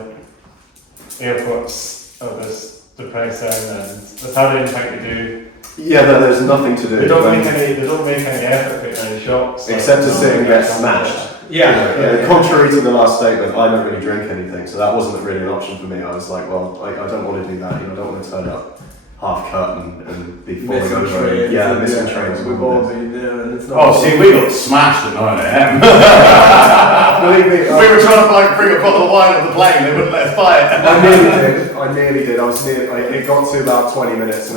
Airports are this depressing and it's hardly anything to do. Yeah, but there's nothing to do. They don't make any effort putting any shots. Except to sit and get smashed. Yeah. Contrary to the last statement, I don't really drink anything, so that wasn't really an option for me. I was like, well, I don't want to do that. You know, I don't want to turn up half cut and be falling Missing over. trains. Missing trains. We've all been there, and it's not. Oh, see, we got smashed at 9 a.m. Believe me, We were trying to bring a bottle of wine on the plane, they wouldn't let us buy it. I nearly did. It got to about 20 minutes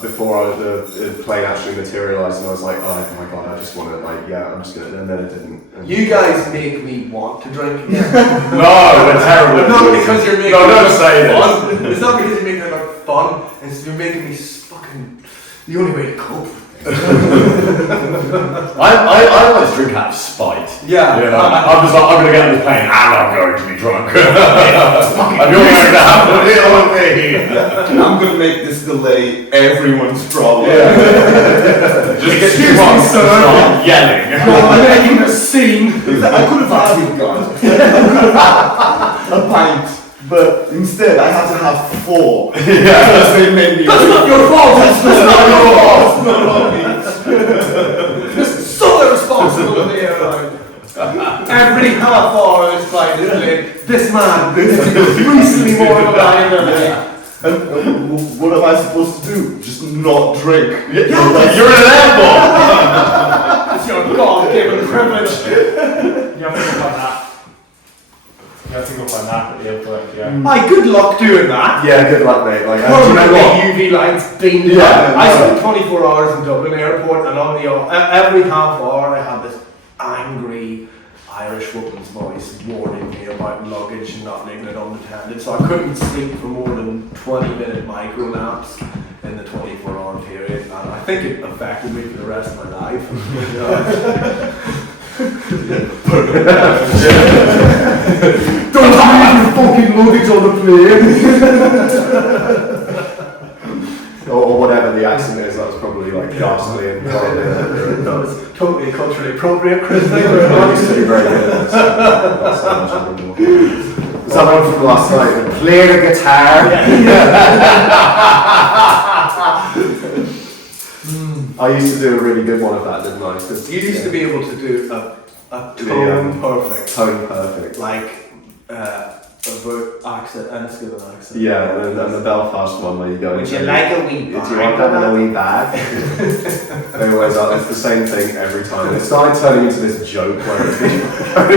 before the plane actually materialised, and I was like, oh my god, I just want to, I'm just gonna, and then it didn't. And You guys make me want to drink. No, we're terrible. Not because you're making No, it don't look say fun. this. It's not because you're making it look fun. It's you're making me fucking. The only way to cope. I always drink out of spite. Yeah. You know, I'm just like, I'm going to get on the plane and I'm going to be drunk. And you're going to have to deal with me. I'm gonna make this delay everyone's problem. Just get Excuse me, drunk sir. and start yelling. I'm making a scene. I could have had a pint, but instead I had to have 4. Because they made me. That's not your fault. That's not your fault. Not me. This is so irresponsible of the airline. Every half hour this flight is delayed. This man is recently more of a man than me. And what am I supposed to do? Just not drink? You're in an airport. It's your God-given privilege. You have to look at that. You have to go for a nap at the airport, yeah. My good luck doing that. Yeah, good luck, mate. Like, do you know Permanently what? UV lines beamed. Yeah, I no. spent 24 hours in Dublin airport, and on the every half hour I had this angry Irish woman's voice warning me about luggage and not leaving it unattended. So I couldn't sleep for more than 20-minute micro naps in the 24-hour period, and I think it affected me for the rest of my life. Don't leave your fucking luggage on the plane! or whatever the accent is, that was probably like ghastly and horrible. That was totally culturally appropriate, Chris. Thank you I very much. used to be very good at this. Not so much anymore. Was that one from last night? Play the guitar! I used to do a really good one of that, didn't I? 'Cause, You used to be able to do a tone perfect, Tone perfect. like a accent, and it's given accent. Yeah, and the Belfast one where you go. Would you like a wee Do you bag? want that in a wee bag? They always are. It's the same thing every time. It started turning into this joke where it's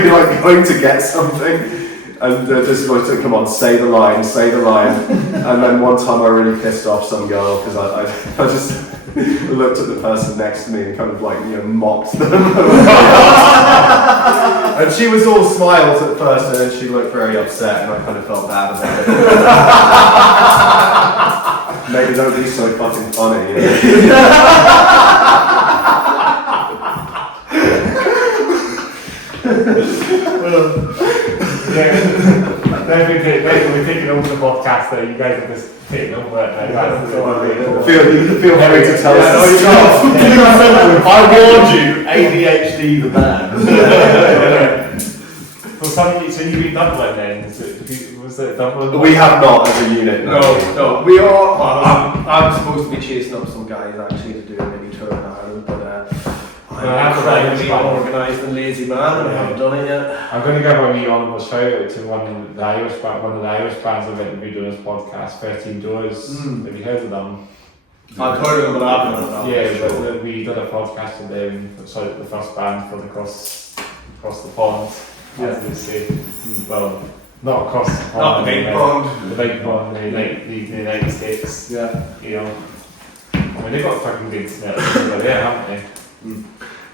like going to get something, and just like, come on, say the line. And then one time I really pissed off some girl because I just looked at the person next to me and kind of like, mocked them. And she was all smiles at first, and then she looked very upset, and I kind of felt bad about it. Maybe don't be so fucking funny. We're taking over the podcast that you guys are just taking over it. Feel free to tell us. I warned you, ADHD the band. So you've been Dublin then? Was it Dublin? We have not as a unit. No, we are. I'm supposed to be chasing up some guys actually to do a mini tour in Ireland, but I'm incredibly unorganised and lazy man, and I haven't done it yet. I'm going to give a wee honourable shout out to one of the Irish bands I've interviewed on this podcast, 13 Doors. Have you heard of them? I've heard of them, but I haven't heard of them. Yeah, we did a podcast with them. It's like the first band from across the pond, as they say. Well, not across the pond. Not the big pond. The big pond, the United States. Yeah. I mean, they've got fucking big smells over there, haven't they?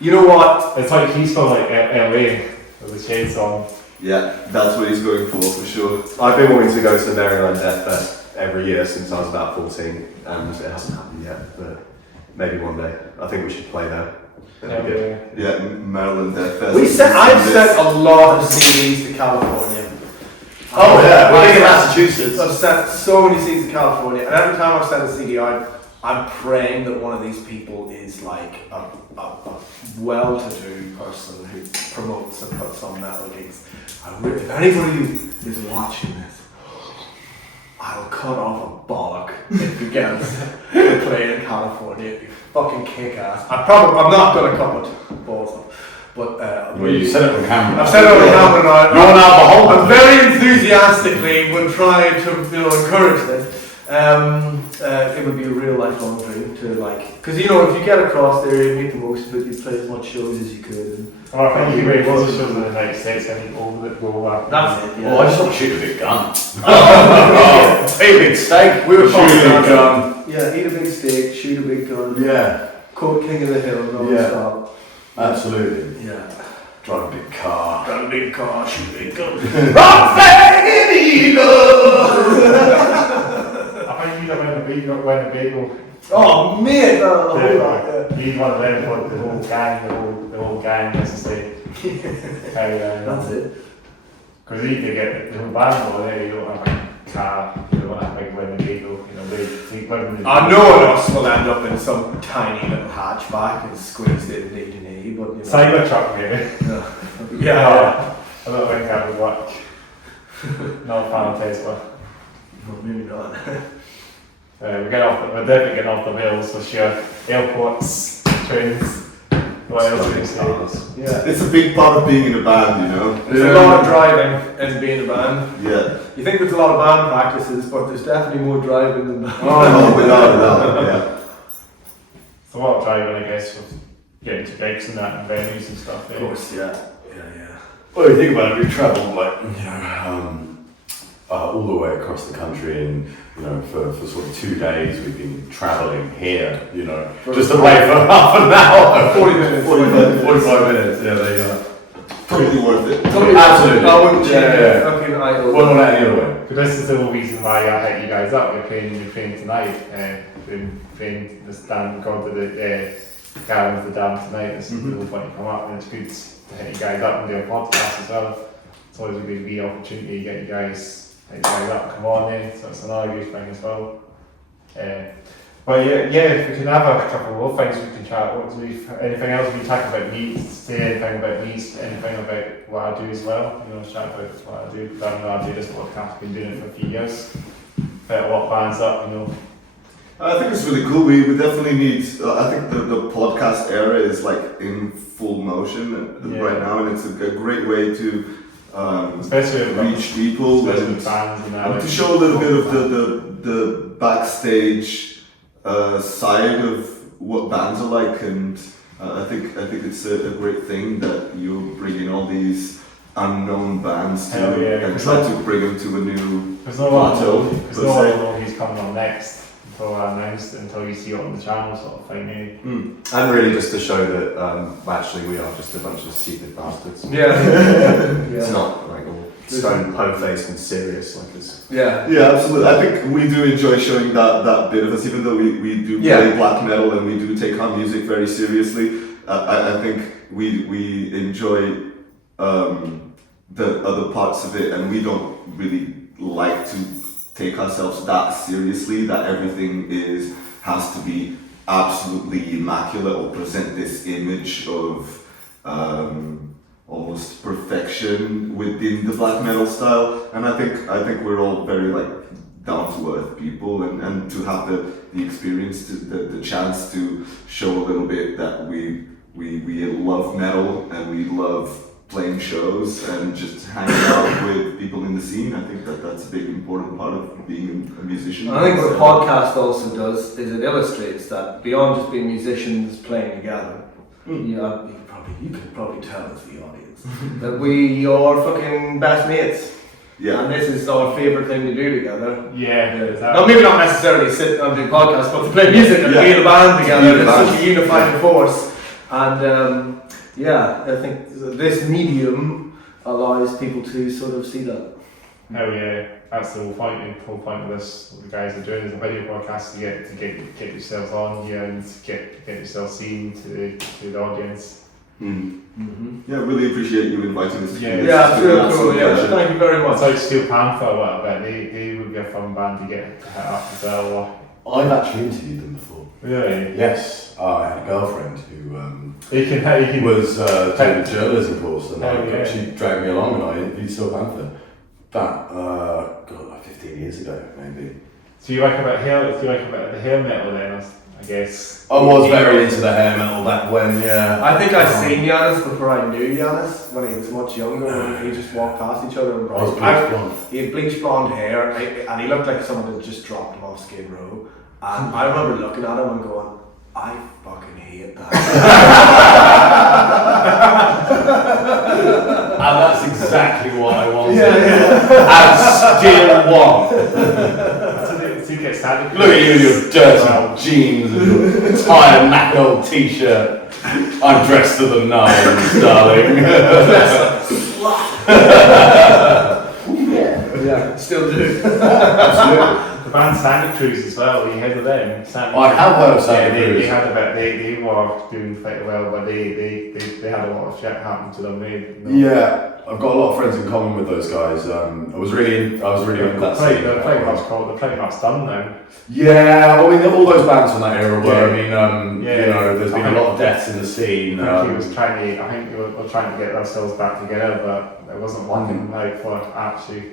You know what? It's like he's from like LA with the Shades on. Yeah, that's what he's going for sure. I've been wanting to go to the Maryland Death Fest every year since I was about 14, and it hasn't happened yet, but maybe one day. I think we should play there. That'd be good. Yeah, Maryland Death Fest. I've sent a lot of CDs to California. Oh yeah, we're big in Massachusetts. I've sent so many CDs to California, and every time I've sent a CD, I'm praying that one of these people is like a well-to-do person who promotes and puts on metal gigs. If anybody is watching this, I'll cut off a bollock if you get us to play in California. It'd be fucking kick-ass. I'm not gonna cut my balls off, but Well, you said it on camera. I've said it on camera now. You're an alcoholic. I'm very enthusiastically when trying to encourage this. It would be a real lifelong dream to because if you get across there, you make the most of it. You play as much shows as you could. Well, I think you wait for the shows in the United States and go over. That's it. Yeah. Oh, I just want to shoot a big gun. Oh, a big steak. we were shoot a big gun. Yeah, eat a big steak, shoot a big gun. Yeah, Quote King of the Hill, Yeah. stop. absolutely. Yeah. Drive a big car. Got a big car, shoot a big gun. Rock-fed eagle! I think you'd have win a bagel. Oh, mate! You'd want to win for the whole gang, as I say. Carry on. That's it. Because you could get the whole band over there, you don't have a car, you don't have a big win a bagel, I know us will end up in some tiny little hatchback and squeezed in knee to knee, but Cybertruck maybe. Yeah. I don't think that would work. Not a fan of Tesla. No, maybe not. We're definitely getting off the rails for sure. Airports, trains, what else would you say? Yeah. It's a big part of being in a band, There's a lot of driving in being a band. Yeah. You think there's a lot of band practices, but there's definitely more driving than band. Oh, without a doubt, yeah. It's a lot of driving, I guess, with getting to gigs and that and venues and stuff. Of course, yeah. Well, you think about it, we travel all the way across the country, and for sort of 2 days we've been travelling here, just to play for half an hour, 40 minutes. 45 minutes. Yeah, there you go. Totally worth it. Absolutely. I wouldn't change Yeah. fucking idol. Well, not any other way. But this is the whole reason why I hit you guys up. You're playing tonight. We're playing this damn God to the Gavin of the Dam tonight. This is the whole point to come up, and it's good to hit you guys up and do a podcast as well. It's always a good wee opportunity to get you guys up, come on in. So it's another good thing as well. But yeah, if we can have a couple more things we can chat. Anything else we talk about me? Say anything about me? Anything about what I do as well? Chat about what I do. Because I do this podcast. I've been doing it for a few years. Fit a lot of bands up. I think it's really cool. We definitely need. I think the podcast era is like in full motion right now, and it's a great way to especially reach people and bands and to show a little bit of the backstage side of what bands are like. And I think it's a great thing that you bring in all these unknown bands and try to bring them to a new plateau. Because no one will know who's coming on next until I announced it, until you see it on the channel, sort of thing. And really just to show that actually we are just a bunch of stupid bastards. Yeah. It's not like all stone po-faced and serious like this. Yeah. Yeah, absolutely. I think we do enjoy showing that bit of us, even though we do play black metal and we do take our music very seriously. I think we enjoy the other parts of it, and we don't really like to take ourselves that seriously, that everything has to be absolutely immaculate or present this image of almost perfection within the black metal style. And I think we're all very down to earth people, and to have the experience, the chance to show a little bit that we love metal and we love playing shows and just hanging out with people in the scene. I think that's a big important part of being a musician. I think what a podcast also does is it illustrates that beyond just being musicians playing together, you could probably tell as the audience that we are fucking best mates. Yeah. And this is our favourite thing to do together. Yeah. Now, maybe not necessarily sit and do podcasts, but to play music and be in a band together. It's such a unifying force. And I think this medium allows people to sort of see that. Oh yeah, that's the whole point of this. What the guys are doing is a video podcast to get yourselves on here and get yourself seen to the audience. Yeah, really appreciate you inviting us. It's really cool. Yeah, thank you very much. It's like Steel Panther a little bit. They would be a fun band to get to hit up as well. I've actually interviewed them before. Really? Yes, I had a girlfriend who was doing a journalism course, and she dragged me along, and I interviewed Steel Panther. That 15 years ago, maybe. So you like about the hair metal then? I guess. I was very into the hair metal back when, yeah. I think I seen Giannis before I knew Giannis when he was much younger, when he just walked past each other. I was bleached blonde. He had bleached blonde hair, and he looked like someone that just dropped him off Skid Row. And I remember looking at him and going, I fucking hate that. And that's exactly what I wanted. And still want. So you get Santa. Look at you with your dirty jeans and your tired, knackered old t-shirt. I'm dressed to the nines, darling. Yeah, still do. Absolutely. The band Santa Cruz as well. You heard of them? I have heard of Santa Cruz. They had a bit. They were doing quite well, but they had a lot of shit happen to them. Yeah, I've got a lot of friends in common with those guys. I was really into that scene. They're pretty much done now. Yeah, I mean all those bands from that era were. I mean, there's been a lot of deaths in the scene. I think they were trying to get themselves back together, but it wasn't working out for actually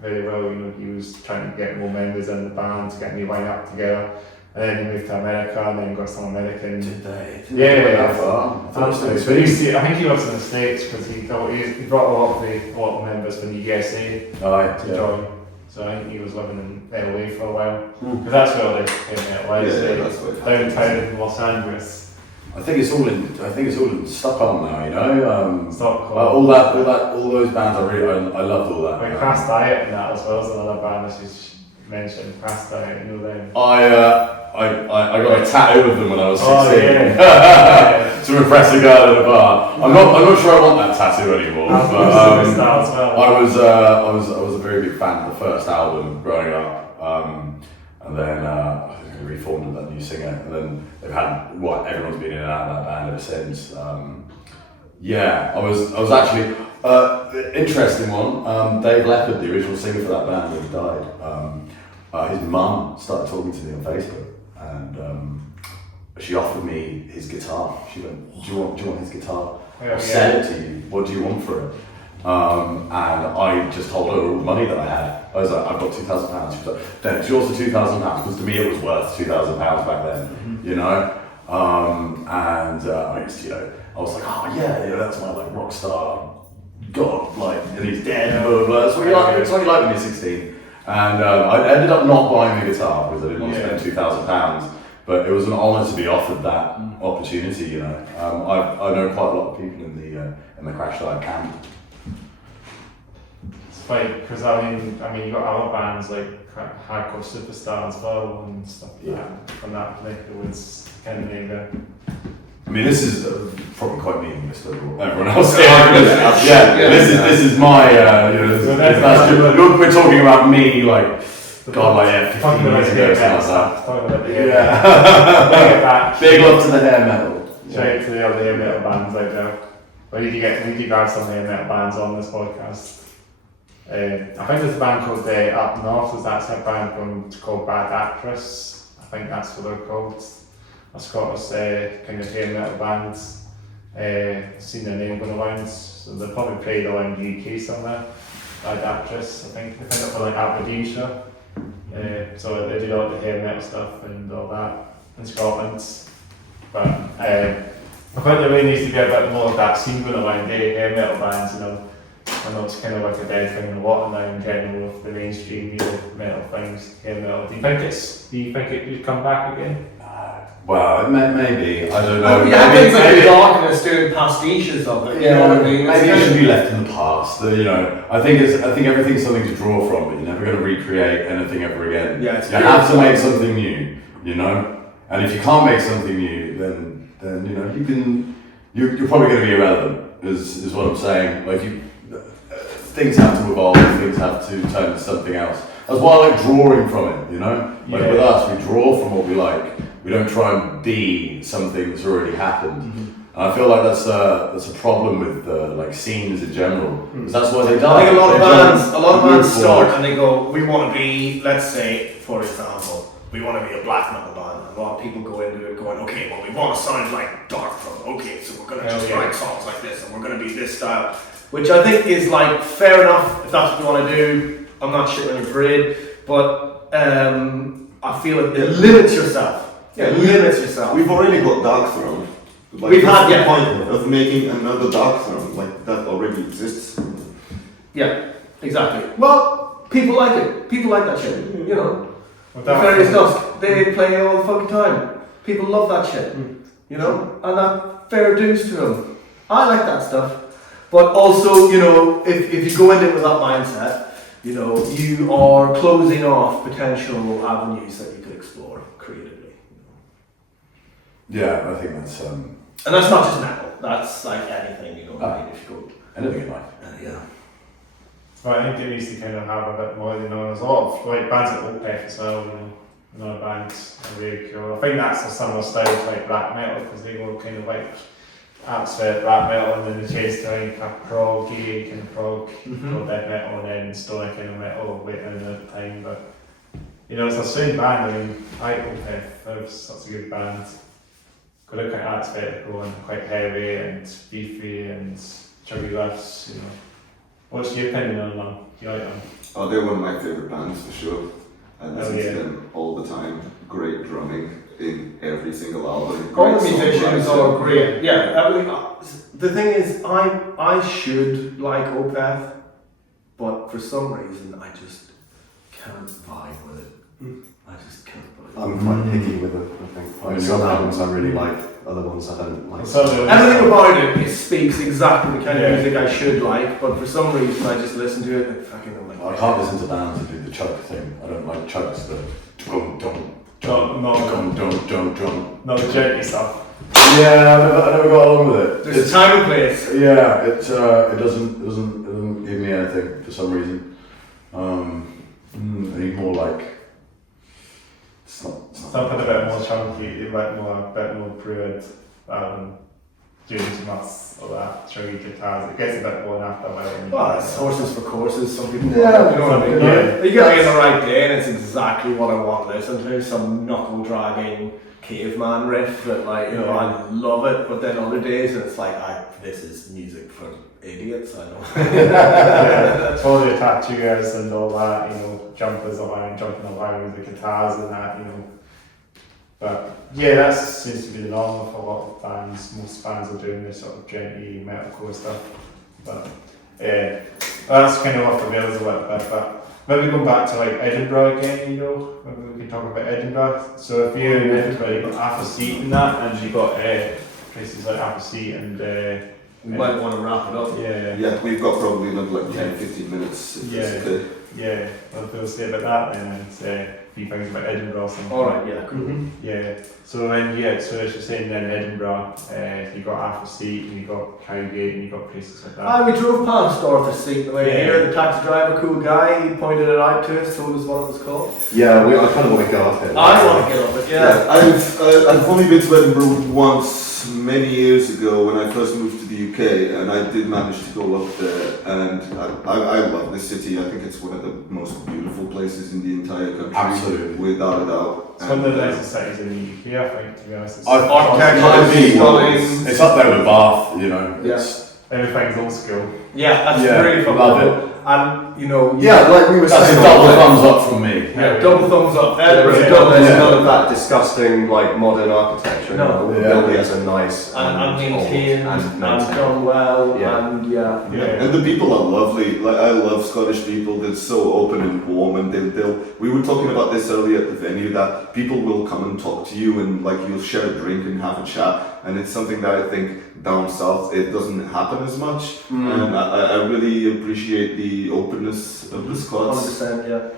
very well. He was trying to get more members in the band to get me line up together. And then he moved to America, and then got some American. Did they? Yeah. Absolutely. I think he was in the States because he brought a lot of members from the USA to join. So I think he was living in LA for a while because that's where the metal is. Yeah, that's where it happens. Downtown Los Angeles. I think it's all in Stockholm now. You know, Stockholm. all those bands. I loved all that. Like Crass Diet and that as well as another band that you mentioned. Crass Diet, you know them. I got a tattoo of them when I was 16 yeah. to impress a girl at a bar. I'm not sure I want that tattoo anymore. But, I was a very big fan of the first album growing up, and then they reformed with that new singer, and then they've had everyone's been in and out of that band ever since. I was actually interesting one. Dave Leppard, the original singer for that band, when he died, his mum started talking to me on Facebook, and she offered me his guitar. She went, "Do you want his guitar? I'll sell it to you. What do you want for it?" And I just told her all the money that I had. I was like, "I've got £2,000." She was like, "Then it's yours for £2,000," because to me it was worth £2,000 back then, you know. I just, I was like, "Oh yeah, that's my like rock star god, like, and he's dead." Blah, blah, blah. That's what you like. That's what you like when you're 16. And I ended up not buying the guitar because I didn't want to spend £2,000. But it was an honour to be offered that opportunity, you know. I know quite a lot of people in the Crash Diet camp. It's funny because I mean you got other bands like Hardcore Superstar as well and stuff like that from that neck of the woods, kind of neighbour. I mean, this is probably quite meaningless to everyone else here. This is my, we're talking about me, like, God, like, 15 years ago, something like that. Big love to the hair metal. Shout out to the other hair metal bands out there. Well, we need to grab some hair metal bands on this podcast. I think there's a band called Up North. There's actually a band called Bad Actress. I think that's what they're called. A Scottish kind of hair metal bands. Seen their name going around, so they're probably played around UK somewhere. Bad Actress, I think they're from like Aberdeenshire. So they do a lot of the hair metal stuff and all that in Scotland. But I think there really needs to be a bit more of that scene going around hair metal bands, you know. I know it's kind of like a dead thing in the water now in general with the mainstream metal things, hair metal. Do you think it could come back again? Well, maybe, I don't know. Yeah, things like Darkness doing pastiches of it. You know what I mean? Maybe it should be left in the past. You know, I think everything's something to draw from, but you're never going to recreate anything ever again. Yeah, you have to make something new. You know, and if you can't make something new, then you know you're probably going to be irrelevant. Is what I'm saying. Like things have to evolve. Things have to turn into something else. That's why I like drawing from it. You know, like with us, we draw from what we like. We don't try and be something that's already happened. And I feel like that's a problem with like scenes in general. Because that's why they die. I think a lot of bands start and they go, we want to be, let's say, for example, we want to be a black metal band. And a lot of people go into it going, okay, well we want to sound like Dark Throne. Okay, so we're going to just write songs like this and we're going to be this style. Which I think is like fair enough if that's what you want to do. I'm not shitting on your parade, but I feel like it limits yourself. Yeah, limits yourself. We've already got Dark Throne. Like, We've had the point of making another Dark Throne, like that already exists. Yeah, exactly. Well, people like it. People like that shit. You know, Various Dusk, they play all the fucking time. People love that shit. You know, and that fair dues to them. I like that stuff. But also, you know, if you go into it with that mindset, you know, you are closing off potential avenues that you could explore creatively. Yeah, I think that's. And that's not just metal. That's like anything, you know. I mean, if you go anything in life. Yeah. Well, I think it needs to kind of have a bit more, you know. There's a lot of like bands like Outtakes as well, you know. Another bands are really cool. I think that's a similar style to like black metal because they go kind of like atmospheric black metal and then they change to like a proggy kind of prog or death metal and then stoner kind of metal later in the time. But you know, it's a swing band. I mean, Outtakes, they're such a good band. Got a quite atmospherical and quite heavy and beefy and chuggy riffs, you know. What's your opinion on them? Do you like them? Oh, they're one of my favourite bands for sure. I listen to them all the time. Great drumming in every single album. All the musicians are great. Yeah, everything. The thing is, I should like Opeth, but for some reason I just can't vibe with it. I just can't. I'm quite picky with it, I think. Like, some albums I really like, other ones I don't like. Everything about it speaks exactly the kind of music I should like, but for some reason I just listen to it and fucking I'm like. I can't listen to bands that do the choke thing. I don't like chokes that dum dum dum dum dum dum. Not the jerky stuff. Yeah, I never got along with it. There's a time and place. Yeah, it doesn't give me anything for some reason. I need more like it's not Something a bit more chunky, a bit more brewed, doing too much of that chunky guitars. It gets a bit boring after a while. Well, it's horses for courses, some people Yeah, you know what I mean? yeah. You get me in the right day and it's exactly what I want to listen to, some knuckle dragging caveman riff that like, you know, I love it, but then other days it's like, this is music for idiots, I know. Yeah, all the tattoos and all that, you know, jumping along with the guitars and that, you know. But yeah, that seems to be the norm for a lot of bands. Most bands are doing this sort of genty metalcore stuff. But yeah, that's kind of off the rails a little bit. But maybe going back to like Edinburgh again, you know, maybe we can talk about Edinburgh. So if you're in Edinburgh, you've got half a seat in that, and you've got places like half a seat and. We might want to wrap it up. Yeah, we've got probably another like 10-15 minutes. If that's okay. Yeah, well, we'll say about that then, and a few things about Edinburgh or something. Alright, yeah, cool. Yeah, so then, so as you're saying then, Edinburgh, you've got half a seat, and you've got Cowgate, and you've got places like that. We drove past Arthur's Seat the way here, the taxi driver, cool guy, he pointed it out to us, told us what it was called. Yeah, I kind of want to go up it. I want to get up it, yeah. I've only been to Edinburgh once many years ago when I first moved to the UK, and I did manage to go up there, and I love the city. I think it's one of the most beautiful places in the entire country. Absolutely. Without a doubt. It's one of the nicest cities in the UK, I think, to be honest. It's up there with Bath, you know. Everything's old school. Yeah, that's really fun. Love it. And, you know, like we were That's a saying. double thumbs up from me. yeah, double thumbs up. There's Edinburgh. none of that disgusting like modern architecture. No. All the Yeah. buildings are nice And maintained, old and done well, Yeah. and yeah. And the people are lovely. Like I love Scottish people. They're so open and warm, and they'll. We were talking about this earlier at the venue that people will come and talk to you, and like you'll share a drink and have a chat, and it's something that I think down south it doesn't happen as much, and I really appreciate the openness of the Scots. 100%, yeah.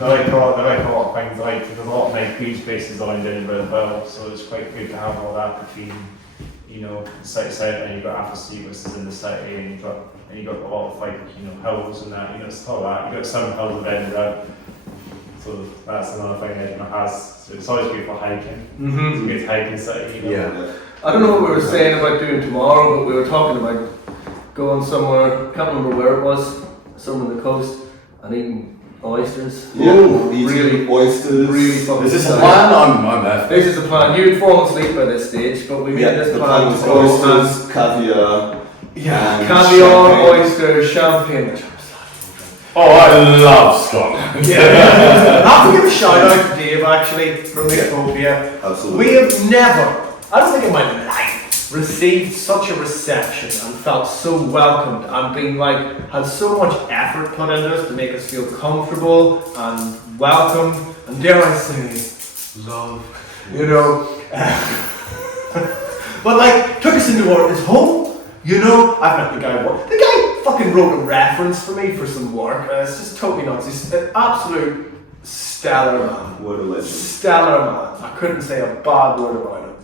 I like a lot of things, like there's a lot of nice green spaces around Edinburgh as well, so it's quite good to have all that between, you know, the city centre, and you've got half a seat which is in the city, and you've got a lot of like, you know, hills and that, you know, it's all that. You've got some hills of Edinburgh, so that's another thing Edinburgh has. So it's always good for hiking. It's a good hiking city, you know. Yeah. I don't know what we were saying about doing tomorrow, but we were talking about going somewhere, can't remember where it was, somewhere on the coast, and eating oysters. Eating really oysters. Really fucking Is this a excited. plan? I'm there. This is a plan. You'd fallen asleep by this stage, but we made this the plan was to go oysters, caviar. and caviar, champagne. oysters, champagne. Which Oh, I love Scotland. I have to give a shout out to Dave actually from Utopia. Absolutely. We have never, I don't think in my life, received such a reception and felt so welcomed and been like, had so much effort put into us to make us feel comfortable and welcome and dare I say, love, you know. But like, took us into his home, you know. I've met the guy. The guy fucking wrote a reference for me for some work, and it's just totally nuts. He's an absolute stellar man. What a legend. Stellar man. I couldn't say a bad word about him.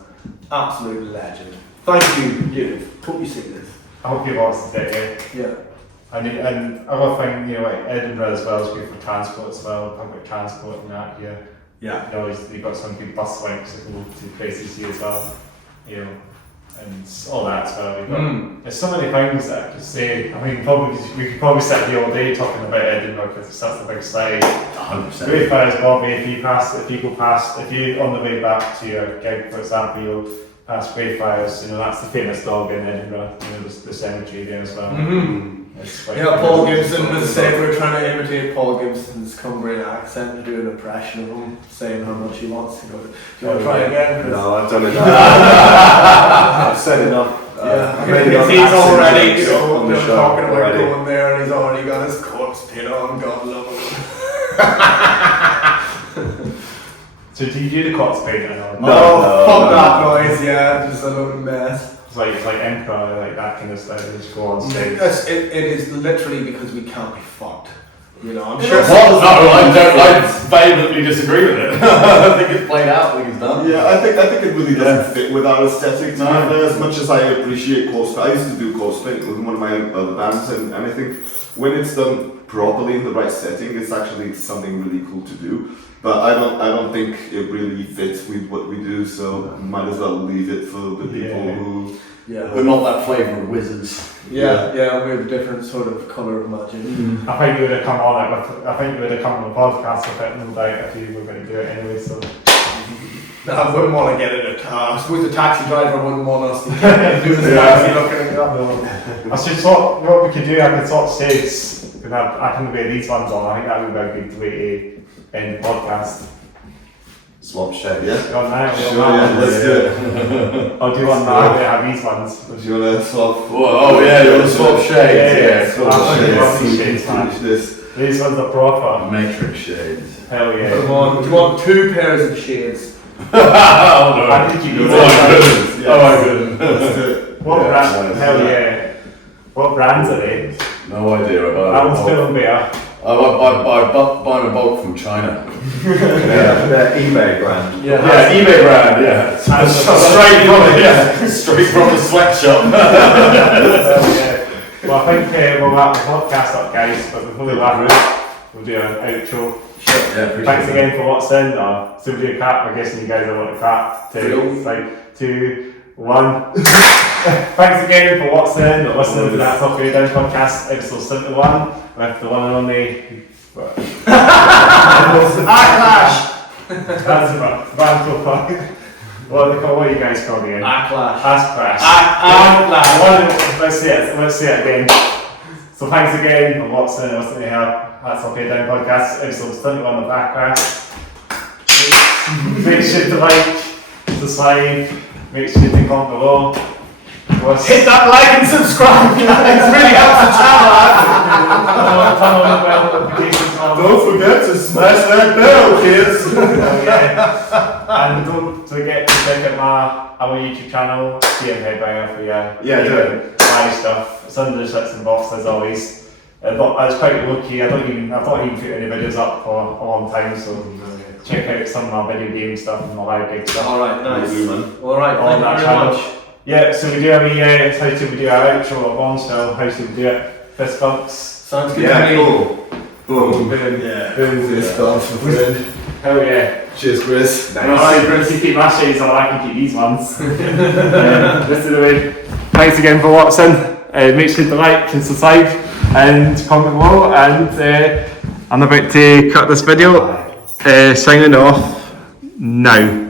Absolute legend. Thank you, Dave. Hope you see this. I hope you've watched it. Yeah. And other thing, you know, like Edinburgh as well is good for transport as well, public transport and that here. Yeah. You know, you've got some good bus links that go to places here as well, you know, and all that as well. We've got, there's so many things that I could say. I mean, we could probably sit here all day talking about Edinburgh because it's such a big site. 100%. Great fires, Bobby, if you're on the way back to your gig, for example, you'll pass Greyfriars, you know, that's the famous dog in Edinburgh, you know, the cemetery there as well. It's quite Yeah, Paul famous. Gibson was saying we were trying to imitate Paul Gibson's Cumbrian accent and do an impression of him saying how much he wants to go. Do you want to try again, Chris? No, I've done enough. I've said enough. Yeah, I've made enough he's accent already, jokes you know, on the show talking about already. going there and he's already got his cut corpse paint on, God love him. So do you do the corpse painting or No, Fuck no. that noise, yeah, just a little mess. It's like Emperor, like that kind of style. They just go on stage. Yes, it is literally because we can't be fucked. You know, I'm What? sure. No, I vehemently disagree with it. I think it's played out, I think it's done. Yeah, I think it really doesn't fit with our aesthetic. To be fair, as much as I appreciate corpse paint, I used to do corpse paint with one of my other bands, and I think when it's done properly in the right setting, it's actually something really cool to do. But I don't think it really fits with what we do, so might as well leave it for the people who. Yeah. We're not that flavour of wizards. Yeah, we have a different sort of colour of magic. I think you would have come on it with. I think you would have come on the podcast with it, no doubt, if you were going to do it anyway. So. No, I wouldn't want to get in a car. I suppose the taxi driver wouldn't want us to do the taxi looking at that. I should thought what we could do. I could sort of say I can wear these ones on. I think that would be a good way to end the podcast. Swap shades. Yeah. Go on now. Sure, yeah, let's do it. I'll do one now. They have these ones. Do you want to swap? Oh yeah, you want to swap shades? Yeah. Swap I'll do one shades. shades, man. Finish this. These ones are proper. Matrix shades. Hell Come yeah. on, do you want 2 pairs of shades? Oh no. I think you Oh need my goodness. Yeah. Oh my goodness. Let's do it. What Yeah, brand? nice. Hell yeah. What brands are they? No idea about That one's feeling better. I buy my bulk from China. Their eBay brand. Yeah, eBay brand, yeah. Straight from the sweatshop. Yeah. Well, I think we'll wrap the podcast up, guys, but before we wrap it, we'll do an outro. Yeah, Thanks again for watching. So we'll do a clap. I'm guessing you guys all want a clap. 3, 2, 1. Thanks again for watching or listening to that Talk Down podcast, episode 71, with the one and only. Aklash! That's about band profile. What are you guys called again? Aklash. Aklash. Aklash. Let's see it again. So thanks again for watching and listening to That's Okay Down podcast, episode 71 of Backlash. Make sure to like, subscribe, make sure to comment below. Hit that like and subscribe, guys. Really helps the channel out. Turn on the bell notifications on. Don't forget to smash that bell, kids. And don't forget to check out our YouTube channel, CM Headbanger, for your Yeah, do it. live stuff. It's under the shits and box as always. But it's quite low key. I've not even put any videos up for a long time, so check out some of my video game stuff and my live gig stuff. Alright, nice. Will do, man. Alright, On thank that you very channel. much. Yeah, so we do have how should we do our outro or bombshell? How should we do it? Fist bumps. Sounds good Yeah, to me. cool. Boom. Boom. Yeah. Boom. Fist bumps, my friend. Hell yeah. Cheers, Chris. Alright, Chris, you keep my shades on, I can keep these ones. This is the way. Thanks again for watching. Make sure to like and subscribe and comment below. And I'm about to cut this video. Signing off now.